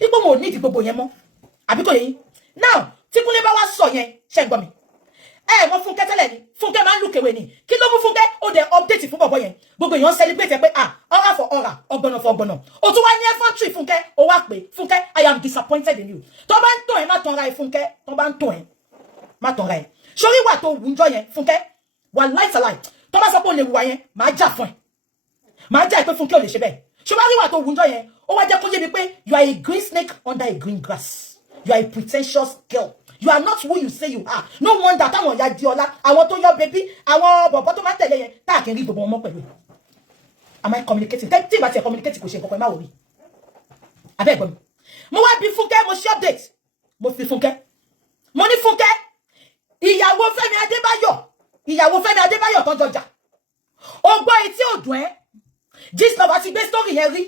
Ipe wọn ò ní ìdí gbogbo yẹn mọ́. Àbí kò yé yín. Now, tí Kúnlé bá wá sọ yẹn, ṣé ń gbọ́ mi? Mo Fúnkẹ́ tẹ́lẹ̀ ni. Fúnkẹ́ máa ń look away ni. Kí ló mú Fúnkẹ́? Ó dé update fún bọ̀bọ̀ yẹn. Gbogbo èèyàn celebrate pé aura for aura, ọgbọ̀nà for ọgbọ̀nà. Ó tún wá ní infantry Fúnkẹ́, ó wá pé Fúnkẹ́, I am disappointed in you. Tó bá ń tàn ẹ́ má tàn ra ẹ Fúnkẹ́, tó bá ń tàn ẹ́ má tàn ra ẹ. Sórí wà tó wù ńjọ́ yẹn Fúnkẹ́, wà láìsàláì. Tó bá sọ pé ó lè wà yẹn, máa jà fún ẹ. Máa jà pé Fúnkẹ́ ò lè ṣe bẹ́ẹ̀. Sórí wà tó wù ńjọ́ yẹn, ó wá jẹ́ kó yé mi pé you are a green snake under a green grass. You are a pretentious girl. You are not who you say you are. No wonder táwọn Ìyá Adéọlá, àwọn tó yọ baby, àwọn bọ̀bọ̀ tó máa tẹ̀lé yẹn, tá kì í rí gbogbo wọn mọ́ pẹ̀lú. Am I communicating? Tí bá ti communicate kò ṣe nǹkan kan má worry. Abẹ́ gbọ́ mi. Mo wá bí Fúnkẹ́, mo ṣe update. Mo fi Fúnkẹ́. Mo ní Fúnkẹ́, ìyàwó Fẹ́mi Adébáyọ̀ tó jọjà. Ó gbọ́ etí òdùn ẹ́. Gist lọ bá ti gbé story yẹn rí.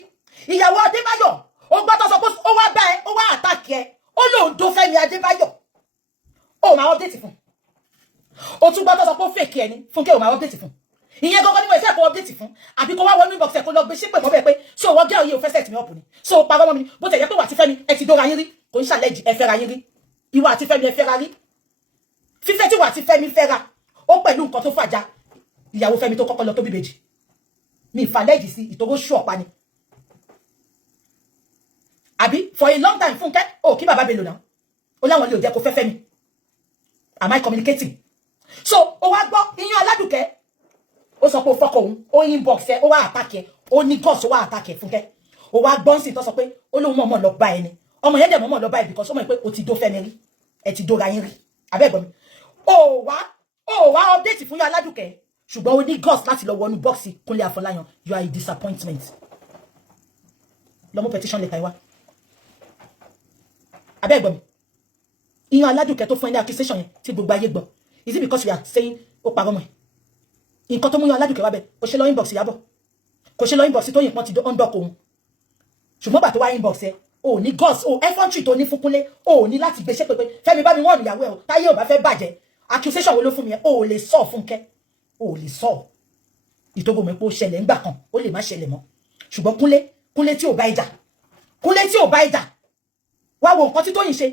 Ìyàwó Adébáyọ̀, ó gbọ́ tó sọ pé ó wá bá ẹ, ó wá attack ẹ. Ó lóun do Fẹ́mi Adébáyọ̀. Ó máa update fún. Ó tún gbọ́ tó sọ pé fake ẹni. Fúnkẹ́ ó máa update fún. ìyẹn gogo ni mo ṣe ko update fún àbí kó wá wọnú inbox ẹ kó lọ gbé ṣépè mo be pé so wo girl yìí ó fẹ́ set mi up ni so parọ́ mọ́ mi bó tẹ̀ jẹ́ pé wà ti Fẹ́mi ẹ ti dóra yín rí kò ń challenge ẹ fẹ́ra yín rí ìwọ àti Fẹ́mi ẹ fẹ́ra rí fífẹ́ tí wà ti Fẹ́mi fẹ́ra ó pẹ̀lú nǹkan tó fàjà ìyàwó Fẹ́mi tó kọ́kọ́ lọ tó bíbejì mi fàlẹ́jì sí ìtòrò ṣú ọ̀pá ni àbí for a long time Fúnkẹ́ ó kí bàbá Bello náà ó láwọn lè ò jẹ́ kó fẹ́ Fẹ́mi am I communicating so ó wá gbọ́ iyán Aládùkẹ́ ó sọ pé ó fọ́kọ̀ òun ó inbox ẹ ó wá attack ẹ ó ní gọ́ọ̀sì ó wá attack ẹ Fúnkẹ́ ó wá gbọ́n sí tó sọ pé ó lóun mọ̀ọ́mọ̀ lọ bá ẹni ọmọ yẹn dẹ̀ mọ̀ọ́mọ̀ lọ bá ẹ because ó mọ̀ pé ó ti dó Fẹ́mi rí ẹ ti dóra yín rí abẹ́gbọ́n mi ó wá update fún iyán Aládùkẹ́ ṣùgbọ́n ó ní gọ́ọ̀sì láti lọ wọnú bọ́ọ̀sì Kúnlé Afọláyan you are a disappointment lọ́mú petition letter wá abẹ́gbọ́n mi iyán Aládùkẹ́ tó fún ẹ ní accusation yẹn tí gbogbo ayé gbọ́ is it because we are saying ó parọ́ mọ́ ẹ nǹkan tó mú yan Aládùkẹ́ wá bẹ kò ṣe lọ inbox Ìyábọ̀ kò ṣe lọ inbox tó yìnbọn ti ọ̀ndọ̀kọ̀ òun ṣùgbọ́n gbà tó wá inbox ẹ ò ní gọ́ọ̀s ò effrontery tó ní fún Kúnlé ò ní láti gbé ṣépè pé Fẹ́mi bá mi wọ́n ìyàwó ẹ o táyé ò bá fẹ́ bàjẹ́ accusation wo ló fún mi ẹ ò lè sọ Fúnkẹ́ ò lè sọ ìtòbò mi pé ó ṣẹlẹ̀ ńgbà kan ó lè má ṣẹlẹ̀ mọ́ ṣùgbọ́n Kúnlé tí ò bá ìjà Kúnlé tí ò bá ìjà wá wo nǹkan tí Tóyìn ṣe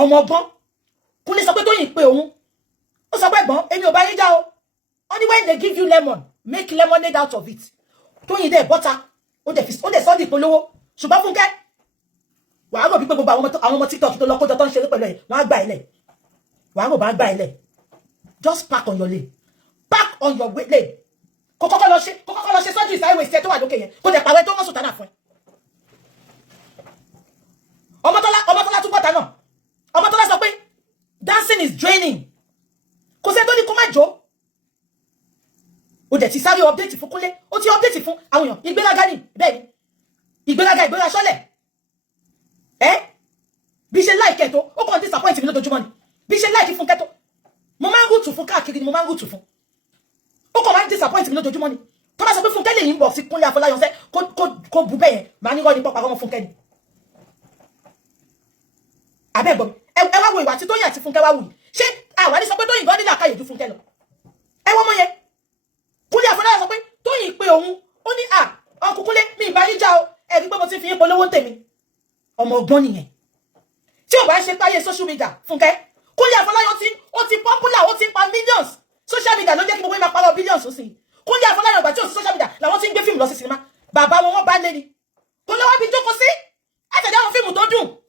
ọmọ ọgbọ́n Kúnlé sọ pé Tóyìn pé òun ó sọ pé ẹ̀gbọ́n èmi ò bá yín já o only when they give you lemon make lemonade out of it Tóyìn dẹ̀ bọ́ta ó dẹ̀ sọ́ di ìpolówó ṣùgbọ́n Fúnkẹ́ wàá rò bí pé gbogbo àwọn ọmọ TikTok tó lọ kójọ tó ń ṣeré pẹ̀lú ẹ̀ wọ́n á gbà ilẹ̀ wàá rò bá ń gbà ilẹ̀ just park on your lane park on your lane kó kọ́kọ́ lọ ṣe surgery sideways tí ẹ tó wà lókè yẹn kó dẹ̀ pàwẹ́ tó ń sùn tánà fún ẹ Ọmọ́tọ́lá tún bọ́ta náà Ọmọ́tọ́lá sọ pé dancing is draining kò sẹ́ tó ní kó má jó ó dẹ̀ ti sáré update fún Kúnlé ó ti update fún àwọn èèyàn ìgbéraga ni bẹ́ẹ̀ ni ìgbéraga sọ́lẹ̀ bí ṣe láìkẹ́ tó ó kàn disappoint mi lójoojúmọ́ ni bí ṣe láìkí Fúnkẹ́ tó mo máa ń rútù fún káàkiri ni mo máa ń rútù fún ó kàn máa ń disappoint mi lójoojúmọ́ ni tó bá sọ pé Fúnkẹ́ lè inbox sí Kúnlé Afọláyan sẹ́ kó bu bẹ́ẹ̀ yẹn máa ní rọ́ ní pọ́pá ọmọ Fúnkẹ́ ni abẹ́gbọ́n ẹ wá wo ìwà tí Tóyìn àti Fúnkẹ́ wá wù yìí ṣé àwa ní sọ pé Tóyìn gan nílà káyè ju Fúnkẹ́ lọ ẹ wọ́n mọ́ yẹn Kúnlé Afọláyan sọ pé Tóyìn pé òun ó ní ọkùn Kúnlé mi ìbá yín já o ẹ̀rí pé mo ti fi yín polówó tèmi ọmọ ọgbọ́n nìyẹn tí ò bá ń ṣe páyé social media Fúnkẹ́ Kúnlé Afọláyan ó ti popular ó ti pa millions social media ló jẹ́ kí gbogbo ìmọ̀ pàrọ̀ billions ó sì Kúnlé Afọláyan ìgbà tí ò sí social media làwọn ti ń gbé fíìmù lọ sí sinimá bàbá wọn bá lé ni tó lọ́wọ́ bí jókòó sí àtẹ̀dá àwọn fíìmù tó dùn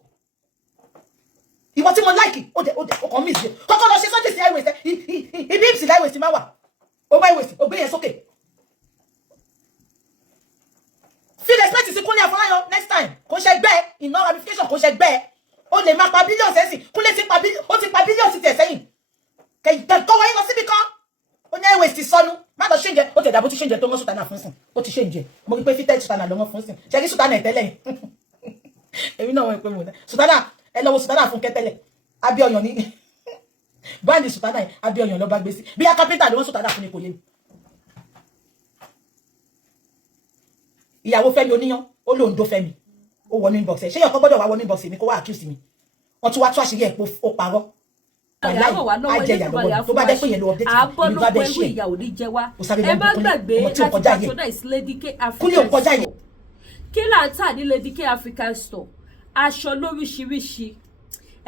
ìwọ tí mo like ó kàn mí sí kọ́kọ́ lọ ṣe sọ́jì sí highways ibi ìpìsì highways ti máa wà ó bá highways ó gbé yẹn sókè fi respect sí Kúnlé Afọláyan next time kò ṣe gbẹ́ iná ramification kò ṣe gbẹ́ ó lè máa pa billions ẹ̀sìn Kúnlé ó ti pa billions tẹ̀ sẹ́yìn kẹ̀kọ́ wáyé lọ síbi kan ó ní highways ti sọnù má lọ ṣéǹjẹ ó tẹ̀dá bó ti ṣéǹjẹ tó mọ́ sùtánà fún sìn ó ti ṣéǹjẹ mo rí pé fítẹ́ sùtánà lọ́mọ fún sìn ṣe kí sùtánà ìtẹ́lẹ̀ èmi náà wọ́n pé mo dá sùtánà ẹ lọ wo Sùtánà Fúnkẹ́ tẹ́lẹ̀ Abíọ́yàn ní báńdì Sùtánà Abíọ́yàn ló bá gbé sí bí a kápẹ́ntà ló wọ́n Sùtánà fún ni kò yé mi ìyàwó Fẹ́mi oníyàn ó lóun dó Fẹ́mi ó wọnú inbox ẹ̀ ṣé yọ̀kọ́ gbọ́dọ̀ wá wọnú inbox mi kó wá accuse mi wọ́n tún wá tú àṣírí ẹ̀ pé ó parọ́ tó bá dẹ́ pé yẹn ló update mi bá bẹ́ ṣe ó sáré lọ́dún Kúnlé ọmọ tí ò kọjá yẹ Kúnlé ò kọjá yẹ. kí là ń tà ní Lady K African Store aṣọ lóríṣiríṣi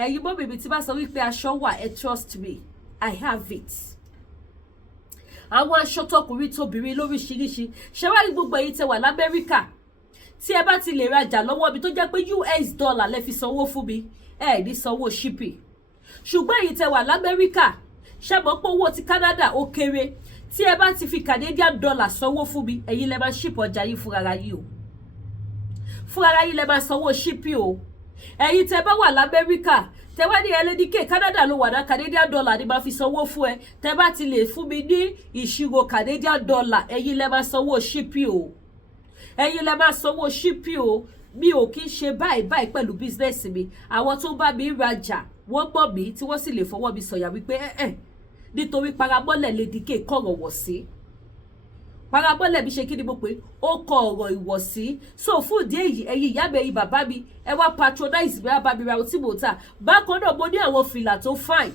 ẹ̀yin mọ́ bèbí tí bá sọ wípé aṣọ wà ẹ trust me I have it àwọn aṣọ tọkùnrin tóbìnrin lóríṣiríṣi ṣe wá ní gbogbo èyí tẹ wà l'Amẹ́ríkà tí ẹ bá ti lè rajà lọ́wọ́ mi tó jẹ́ pé US dollar lẹ fi sanwó fún mi ẹ ní sanwó shipping ṣùgbọ́n èyí tẹ wà l'Amẹ́ríkà ṣe mọ̀ pé owó ti Canada ó kéré tí ẹ bá ti fi Canadian dollar sanwó fún mi ẹ̀yin lẹ máa ship ọjà yìí fúnra yìí o fúnra yìí lẹ máa sanwó shipping o ẹ̀yin tẹ bá wà l'Amẹ́ríkà tẹ wá ní Lady K Canada ló wà ná Canadian dollar ni máa fi sanwó fún ẹ tẹ bá ti lè fún mi ní ìṣirò Canadian dollar ẹ̀yin lẹ máa sanwó shipping o ẹ̀yin lẹ máa sanwó shipping o mi ò kí ń ṣe báyìí pẹ̀lú business mi àwọn tó bá mi rajà wọ́n gbọ́ mi tí wọ́n sì lè fọwọ́ mi sọ̀yà wípé nítorí paramọ́lẹ̀ Lady K kọ̀rọ̀ wọ̀ sí paramọ́lẹ̀ mi ṣe kí ni mo pé ó kọ ọ̀rọ̀ ìwọ̀sí so fún ìdí èyí ẹ̀yin ìyá mi ẹ̀yin bàbá mi ẹ wá patronize mi bá mi ra ohun tí mo tà bákan náà mo ní àwọn fìlà tó fine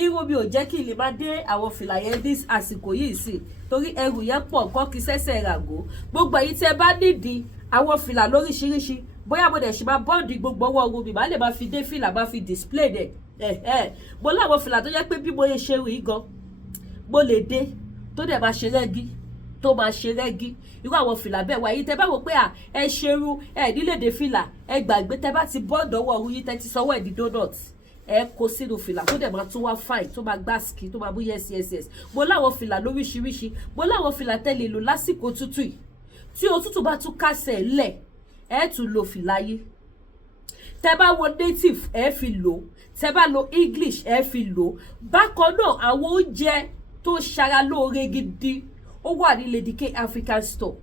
irú mi ò jẹ́ kí n lè máa dé àwọn fìlà yẹn ní àsìkò yìí sí torí ẹrù yẹn pọ̀ nǹkan kí sẹ́sẹ̀ ràgó gbogbo èyí tí ẹ bá nídìí àwọn fìlà lóríṣiríṣi bóyá mo dẹ̀ ṣì máa bọ́ọ̀dì gbogbo ọwọ́ ogun mi má lè máa fi dé fìlà máa fi display dẹ̀ mo láwọn fìlà tó jẹ́ pé bí mo ṣe ṣe rí gan mo lè dé tó dẹ̀ máa ṣe rẹ́gí tó máa ṣe rẹ́gí irú àwọn fìlà bẹ́ẹ̀ wá yìí tẹ́ bá wò pé ẹ ṣerú ẹ nílédè fìlà ẹ gbàgbé tẹ́ bá ti bọ́ọ̀dì ọwọ́ ogun yìí tẹ́ ti sanwó ẹ̀ di donut ẹ kó sínú fìlà tó dẹ̀ máa tún wá fine tó máa gbá ski tó máa bú yes mo láwọn fìlà lóríṣiríṣi mo láwọn fìlà tẹ́lẹ̀ lò lásìkò tútù yìí tí òtútù bá tún kásẹ̀ lẹ̀ ẹ tún lo fìlà yìí tẹ́ bá wo native ẹ fi lò tẹ́ bá lo English ẹ fi lò bákan náà àwọn oúnjẹ tó ṣara lóore gidi ó wà ní Lady K African Store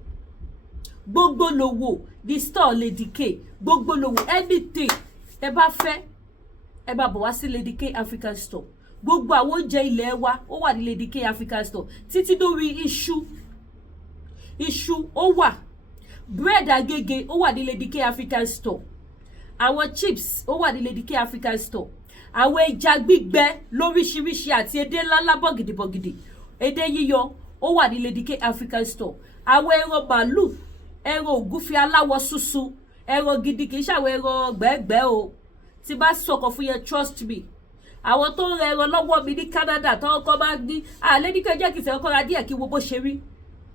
gbogbo lówó ní store Lady K gbogbo lówó anything ẹ bá fẹ́ ẹ bá bọ̀ wá sí Lady K African Store gbogbo àwọn oúnjẹ ilé wa ó wà ní Lady K African Store títí dórí iṣu ó wà bread agége ó wà ní Lady K African Store àwọn chips ó wà ní Lady K African Store àwọn ẹja gbígbẹ lóríṣiríṣi àti edé ńláńlá bọ̀gìdìbọ̀gìdì edé yíyọ ó wà ní Lady K African Store àwọn ẹran màálù ẹran ògúnfe aláwọ̀ súnsun ẹran gidi kì í ṣàwọn ẹran gbẹ́gbẹ́ o tí bá sọ̀kọ̀ fún yẹn trust me àwọn tó ń rẹ ẹran lọ́wọ́ mi ní Canada tó ń kọ́ máa ń ní Lady K jẹ́ kí ìfẹ́ ọkọ̀ ra díẹ̀ kí wo bó ṣe rí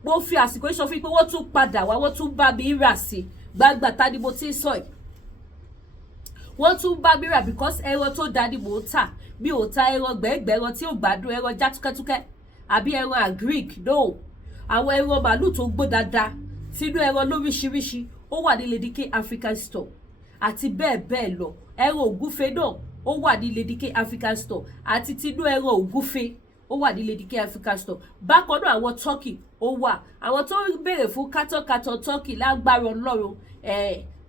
mo fi àsìkò sọ fún yín pé wọ́n tún padà wá wọ́n tún bá mi rà sí gbangba ta ni mo ti ń sọ yìí wọ́n tún bá mi rà because ẹran tó da ni mò ń tà mi ò ta ẹran gbẹ́gbẹ́ ẹran tí ò gbádùn ẹran já túkẹ́túkẹ́ àbí ẹran agric no àwọn ẹran màálù tó gbó dáadáa sínú ẹran lóríṣiríṣi ó wà ní Lady K African Store àti bẹ́ẹ̀ bẹ́ẹ̀ lọ ẹran ògúnfe náà ó wà ní Lady K African Store àti tinú ẹran ògúnfe ó wà ní Lady K African Store bákan náà àwọn turkey ó wà àwọn tó ń béèrè fún kátọ́kátọ́ turkey lágbára Ọlọ́run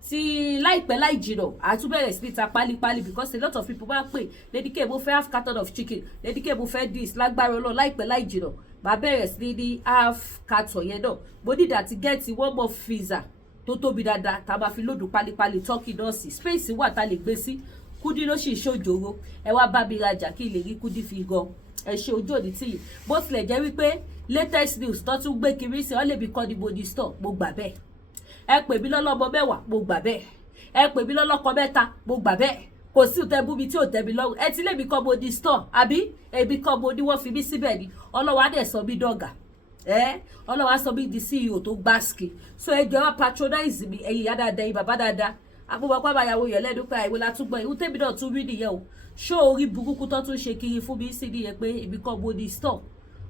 tí láìpẹ́ láì jìnà àtúbẹ̀rẹ̀ sí ta pálípálí because a lot of people máa ń pè Lady K mo fẹ́ half carton of chicken Lady K mo fẹ́ this lágbára Ọlọ́run láìpẹ́ láì jìnà màá bẹ̀rẹ̀ sí ní half carton yẹn náà mo nídà ti gẹ́ẹ̀tì one more freezer tó tóbi dáadáa tá a máa fi lòdù pálípálí turkey náà sí space wà tá a lè gbé sí Kúdí ló sì ṣòjòrò ẹ wá bá mi rajà kí lè rí Kúdí fi gan ẹ ṣe ojú òní tìyí bó tilẹ̀ jẹ́ wípé latest news tó tún gbé kiri sí ọ lè bí kọ́ ní body store mo gbà bẹ́ẹ̀ ẹ pè mí lọ́lọ́mọ mẹ́wàá mo gbà bẹ́ẹ̀ ẹ pè mí lọ́lọ́kọ mẹ́ta mo gbà bẹ́ẹ̀ kò sí òtẹ́ bú mi tí ò tẹ́ mi lọ́rùn ẹ ti lè mi kọ́ mo di store àbí èmi kọ́ mo ní wọ́n fi mí síbẹ̀ ni Ọlọ́run á dẹ̀ sọ mí dọ̀gà Ọlọ́run á sọ mí di CEO tó gbáàsì so ẹ jọ wá patronize mi ẹ̀yin ìyá dáadáa ẹ̀yin bàbá dáadáa àbúrò àbáyàwó yẹn lẹ́nu pé àìwé la tún gbọ́ ìwú tèmi náà tún rí nìyẹn o ṣó orí burúkú tó tún ṣe kiri fún mi sí nìyẹn pé èmi kọ́ mo di store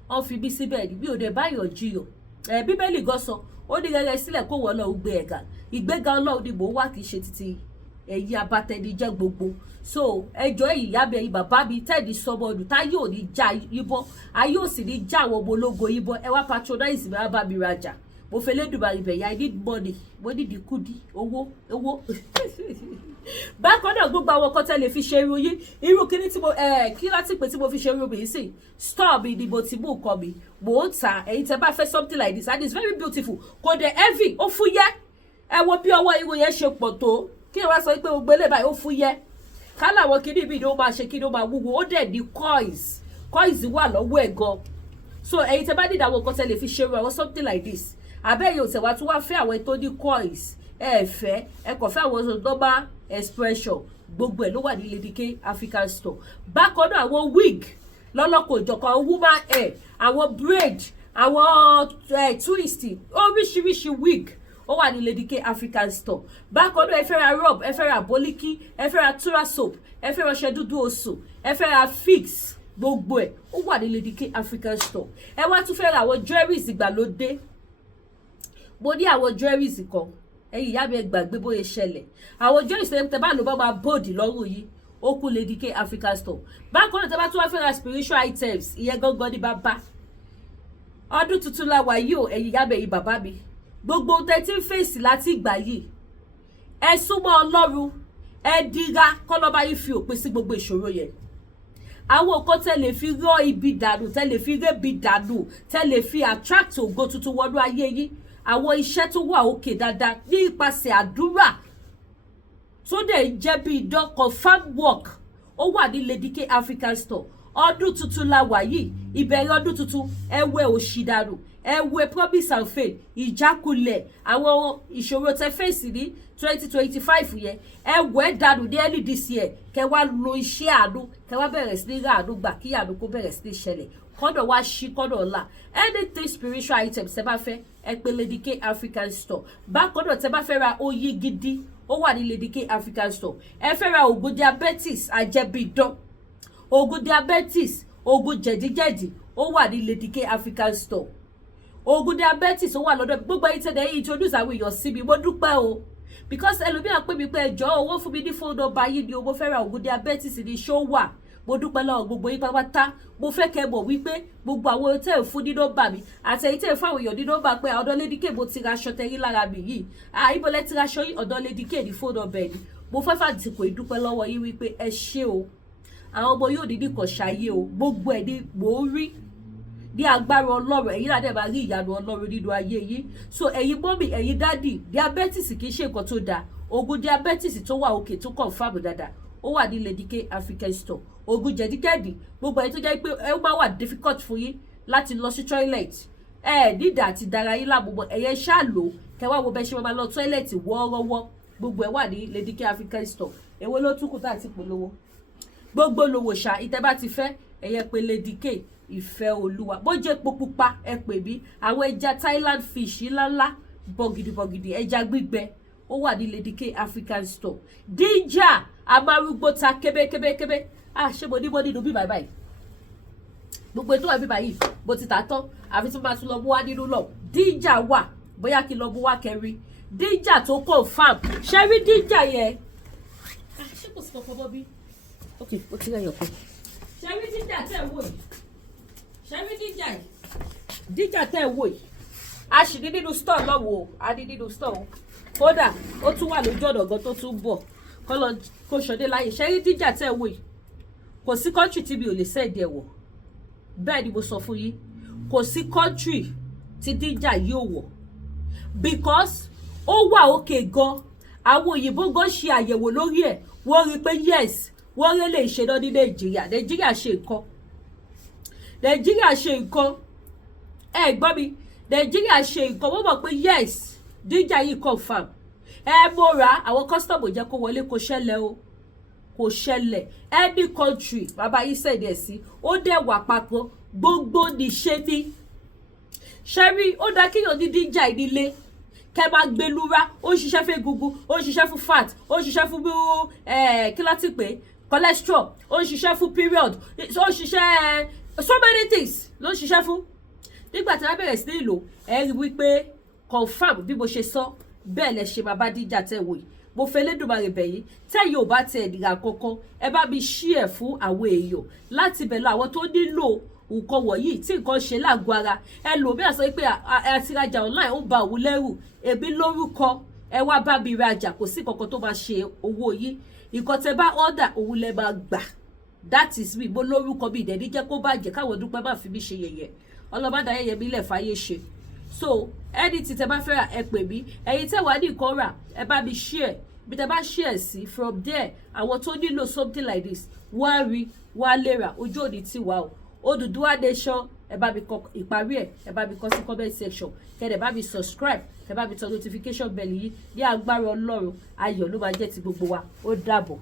wọ́n fi mí síbẹ̀ ni mi ò dẹ̀ báyọ̀ jiyọ̀ Bíbélì gan sọ ó ní rere sílẹ̀ kó wọ́n lọ́ọ́ gbé ẹ̀gà ìgbéga Ọlọ́run ni mò ń wá kì í ṣe títí ẹ̀yin abatẹnijẹ́ gbogbo so ẹjọ́ ẹ̀yìn ìyá mi ẹ̀yin bàbá mi tẹ́ẹ̀dì sọmọ ọdún tá yóò ní já yíbọ́ ayé ò sì ní já àwọn ọmọ ológo yíbọ́ ẹ wá patronize mi wá bá mi rajà mo fẹ́ lẹ́dùnmarì bẹ̀yà I need money mo need Kúdí owó bákan náà gbogbo àwọn kan tẹ́lẹ̀ fi ṣe irun yìí irú kíní tí mo kí láti pè tí mo fi ṣe irun mi sí store mi ni mo ti mú nǹkan mi mò ń ta ẹ̀yin tẹ́ bá fẹ́ something like this and it's very beautiful kò dé heavy ó fúyẹ́ ẹ wo bí ọwọ́ irun yẹn ṣe pọ̀ tó kí ẹ wá sọ pé gbogbo eléyìí báyìí ó fúyẹ́ ká láwọn kíní mi ni ó máa ṣe kíní ó máa wúwo ó dẹ̀ ní coins wà lọ́wọ́ ẹ̀ gan so ẹ̀yin tẹ́ bá ní ìdáwọ́ kan tẹ́lẹ̀ fi ṣe irun àwọn something like this àbẹ́yẹ òtẹ̀ wá tún wá fẹ́ àwọn tó ní coins ẹ kàn fẹ́ àwọn normal expression gbogbo ẹ̀ ló wà ní Lady K African Store bákan náà àwọn wig lọ́lọ́kọ̀ ìjọ̀kan woman hair àwọn braid àwọn twist oríṣiríṣi wig ó wà ní Lady K African Store bákan náà ẹ fẹ́ ra rub ẹ fẹ́ ra bólíkì ẹ fẹ́ ra tura soap ẹ fẹ́ ra ọṣẹ dúdú oṣù ẹ fẹ́ ra fix gbogbo ẹ̀ ó wà ní Lady K African Store ẹ wá tún fẹ́ ra àwọn jewelries ìgbàlódé mo ní àwọn jewelries kan ẹ̀yin ìyá mi ẹ gbàgbé bóyá ṣẹlẹ̀ àwọn jewelries tẹ́ bá lò bá máa bòdì lọ́rùn yìí ó kú Lady K African Store bákan náà tẹ́ bá tún wá fẹ́ ra spiritual items ìyẹn gangan ní bàbá ọdún tuntun la wà yìí o ẹ̀yin ìyá mi ẹ̀yin bàbá mi gbogbo tẹ́ tí ń fèsì láti ìgbà yìí ẹ súnmọ́ Ọlọ́run ẹ dira kọ́lọ́ba yìí fi òpin sí gbogbo ìṣòro yẹn àwọn nǹkan tẹ́ lè fi rọ́ ibi dànù tẹ́ lè fi rébi dànù tẹ́ lè fi attract ògo tuntun wọnú ayé yìí àwọn iṣẹ́ tó wà òkè dáadáa ní ipasẹ̀ àdúrà tó dẹ̀ jẹ́ bí idán confirm work ó wà ní Lady K African Store ọdún tuntun la wà yìí, ìbẹ̀rẹ̀ ọdún tuntun, ẹ wẹ òṣì dànù, ẹ wẹ promise and fail, ìjákulẹ̀, àwọn ìṣòro tẹ fèsì ní 2025 yẹn, ẹ wẹ dànù ní early this year, kẹ wá lo iṣẹ́ àánú, kẹ wá bẹ̀rẹ̀ sí ní ra àánú gbà, kí àánú kó bẹ̀rẹ̀ sí ní ṣẹlẹ̀, kọ́dọ̀ wá ṣí kọ́dọ̀ ọ̀la. Anything spiritual items tẹ bá fẹ́, ẹ pè Lady K African Store. Bákan náà tẹ bá fẹ́ ra oyin gidi, ó wà ní Lady K African Store. Ẹ fẹ́ ra ògùn diabetes àjẹbídán, ògùn diabetes, ògùn jẹ̀díjẹ̀dí, ó wà ní Lady K African Store. Ògùn diabetes ó wà lọ́dọ̀ gbogbo ẹ̀yin tẹ́lẹ̀ introduce àwọn èèyàn sí mi, mo dúpẹ́ o, because ẹlòmíràn pè mí pé ẹjọ́ owó fún mi ní phone number yìí ni o, mo fẹ́ ra ògùn diabetes ní ṣó wà. Mo dúpẹ́ lọ́wọ́ gbogbo yín pátápátá. Mo fẹ́ kẹ́ mọ̀ wípé gbogbo àwọn tẹ́ ẹ̀ fún ní nọ́mbà mi àti ẹ̀yin tẹ́ ẹ̀ fún àwọn èèyàn ní nọ́mbà pé ọ̀dọ̀ Lady K mo ti ra aṣọ tẹ́rí lára mi yìí, ibo lẹ ti ra aṣọ yìí, ọ̀dọ̀ Lady K ní phone number ni. Mo fẹ́ fàtìkò ìdúpẹ́ lọ́wọ́ yín wípé ẹ ṣé o, àwọn ọmọ yóò ní nìkan ṣayé o, gbogbo ẹ̀ ni mò ń rí ní agbára Ọlọ́run, ẹ̀yin náà dẹ̀ máa rí ìyanu Ọlọ́run nínú ayé yìí. So ẹ̀yin mọ́mì, ẹ̀yin dádì, diabetes kì í ṣe nǹkan tó dáa. Ògùn diabetes tó wà òkè tó confirm dáadáa, ó wà ní Lady K African Store. Ògùn jẹ̀díjẹ̀dí, gbogbo ẹ̀yin tó jẹ́ pé ẹ máa wà difficult fún yín láti lọ sí toilet, nídà àti dára yín láàmú, ẹ̀yẹ ṣáà lò kẹwàá wo bẹ ṣe máa lọ toilet wọ́ọ́rọ́wọ́, gbogbo ẹ̀ wà ní Lady K African Store. Èwo ló tún kù tá àti polówó, gbogbo lówó ṣá ìtẹ́ bá ti fẹ́, ẹ̀yẹ pé Lady K ìfẹ́ olúwa, bó jẹ́ epo pupa ẹ pè mí, àwọn ẹja Thailand fish ńláńlá bọ̀gìdìbọ̀gìdì, ẹja gbígbẹ, ó wà ní Lady K African Store. Díjà amárúgbó ta kébékébékébé, ṣé mo ní mo nínú bí báyìí, gbogbo ètò ẹbí báyìí mo ti tà tán, àfi tí mo máa tún lọ mú wá nínú lọ. Díjà wà, bóyá kí n lọ mú wá kẹrin, díjà tó confirm, ṣé rí díjà yẹn, ṣé kò sí kankan bọ́ bí, ok mo ti rẹ̀ yọ̀ pé ṣé rí díjà tẹ̀ wò yìí, ṣé rí díjà yìí, díjà tẹ̀ wò yìí, a sì ní nínú store lọ́wọ́, a ní nínú store kódà ó tún wà lójú ọ̀nà gan tó tún bọ̀ kó ṣọdé láyé. Ṣé rí díjà tẹ̀ wò yìí, kò sí country tí mi ò lè sẹ́ẹ̀dì ẹ̀wọ̀, bẹ́ẹ̀ ni mo sọ fún yín, kò sí country tí díjà yóò wọ̀, because ó wà òkè gan. Àwọn òyìnbó gan ṣe àyẹ̀wò lórí ẹ̀, wọ́n rí i pé yes, wọ́n rí lè ṣe náà ní Nàìjíríà. Nàìjíríà ṣe nǹkan, ẹ gbọ́ mi, Nàìjíríà ṣe nǹkan, wọ́n mọ̀ pé yes, díjà yìí confirm. Mo ra àwọn custom ò jẹ́ kó wọlé, kó ṣẹlẹ̀ o, kò ṣẹlẹ̀. Any country bàbá yìí sẹ̀dẹ̀ sí, ó dẹ̀ wà papọ̀, gbogbo níṣe ní. Ṣẹ́rí ó dá kíyàn ní díjà ìdílé, kẹ́ máa gbé lura, ó ń ṣiṣẹ́ fún egungun, ó ń ṣiṣẹ́ fún fat, ó ń ṣiṣẹ́ fún kí láti pè cholesterol, ó ń ṣiṣẹ́ fún period, ó ń ṣiṣẹ́ so many things ló ń ṣiṣẹ́ fún. Nígbà tí wọ́n bẹ̀rẹ̀ sí ní lò, ẹ rí wípé confirm bí mo ṣe sọ, bẹ́ẹ̀ lẹ ṣe máa bá díjà tẹ̀ wò yìí. Mo fẹ́ Elédùmarè bẹ̀ yín, tẹ́yìn ò bá tẹ ẹ̀dìrà kankan, ẹ bá mi share fún àwọn èèyàn láti bẹ̀ lọ àwọn tó nílò nǹkan wọ̀nyí tí nǹkan ṣe lágọ̀ọ́ ara. Ẹlòmíràn sọ pé àti rajà online ó ba òun lẹ́rù, èmi lórúkọ, ẹ wá bá mi rajà, kò sí kankan tó máa ṣe owó yìí, nǹkan tẹ bá order òun lẹ máa gbà. That is me, mo lórúkọ mi ìdẹ̀ni jẹ́ kó bàjẹ́, káwọn dúpẹ́ má fi mí ṣe yẹ̀yẹ́, ọlọ́mọdé ayẹyẹ mi lẹ̀ fàyè ṣe. So ẹni tí tẹ bá fẹ́ rà ẹ pè mí, ẹ̀yin tẹ́ wà ní nǹkan rà ẹ bá mi share, bí tẹ bá share sí, from there àwọn tó nílò something like this wọ́n á rí, wọ́n á lè rà, ojú òní tí wà o. Odùduwà Nation, ẹ bá mi kọ ìparí ẹ̀, ẹ bá mi kọ sí comment section, kẹ́dẹ̀ bá mi subscribe, kẹ́ bá mi tọ notification bell yìí, ní agbára Ọlọ́run ayọ̀ ló máa jẹ́ ti gbogbo wa. Ó dàbọ̀.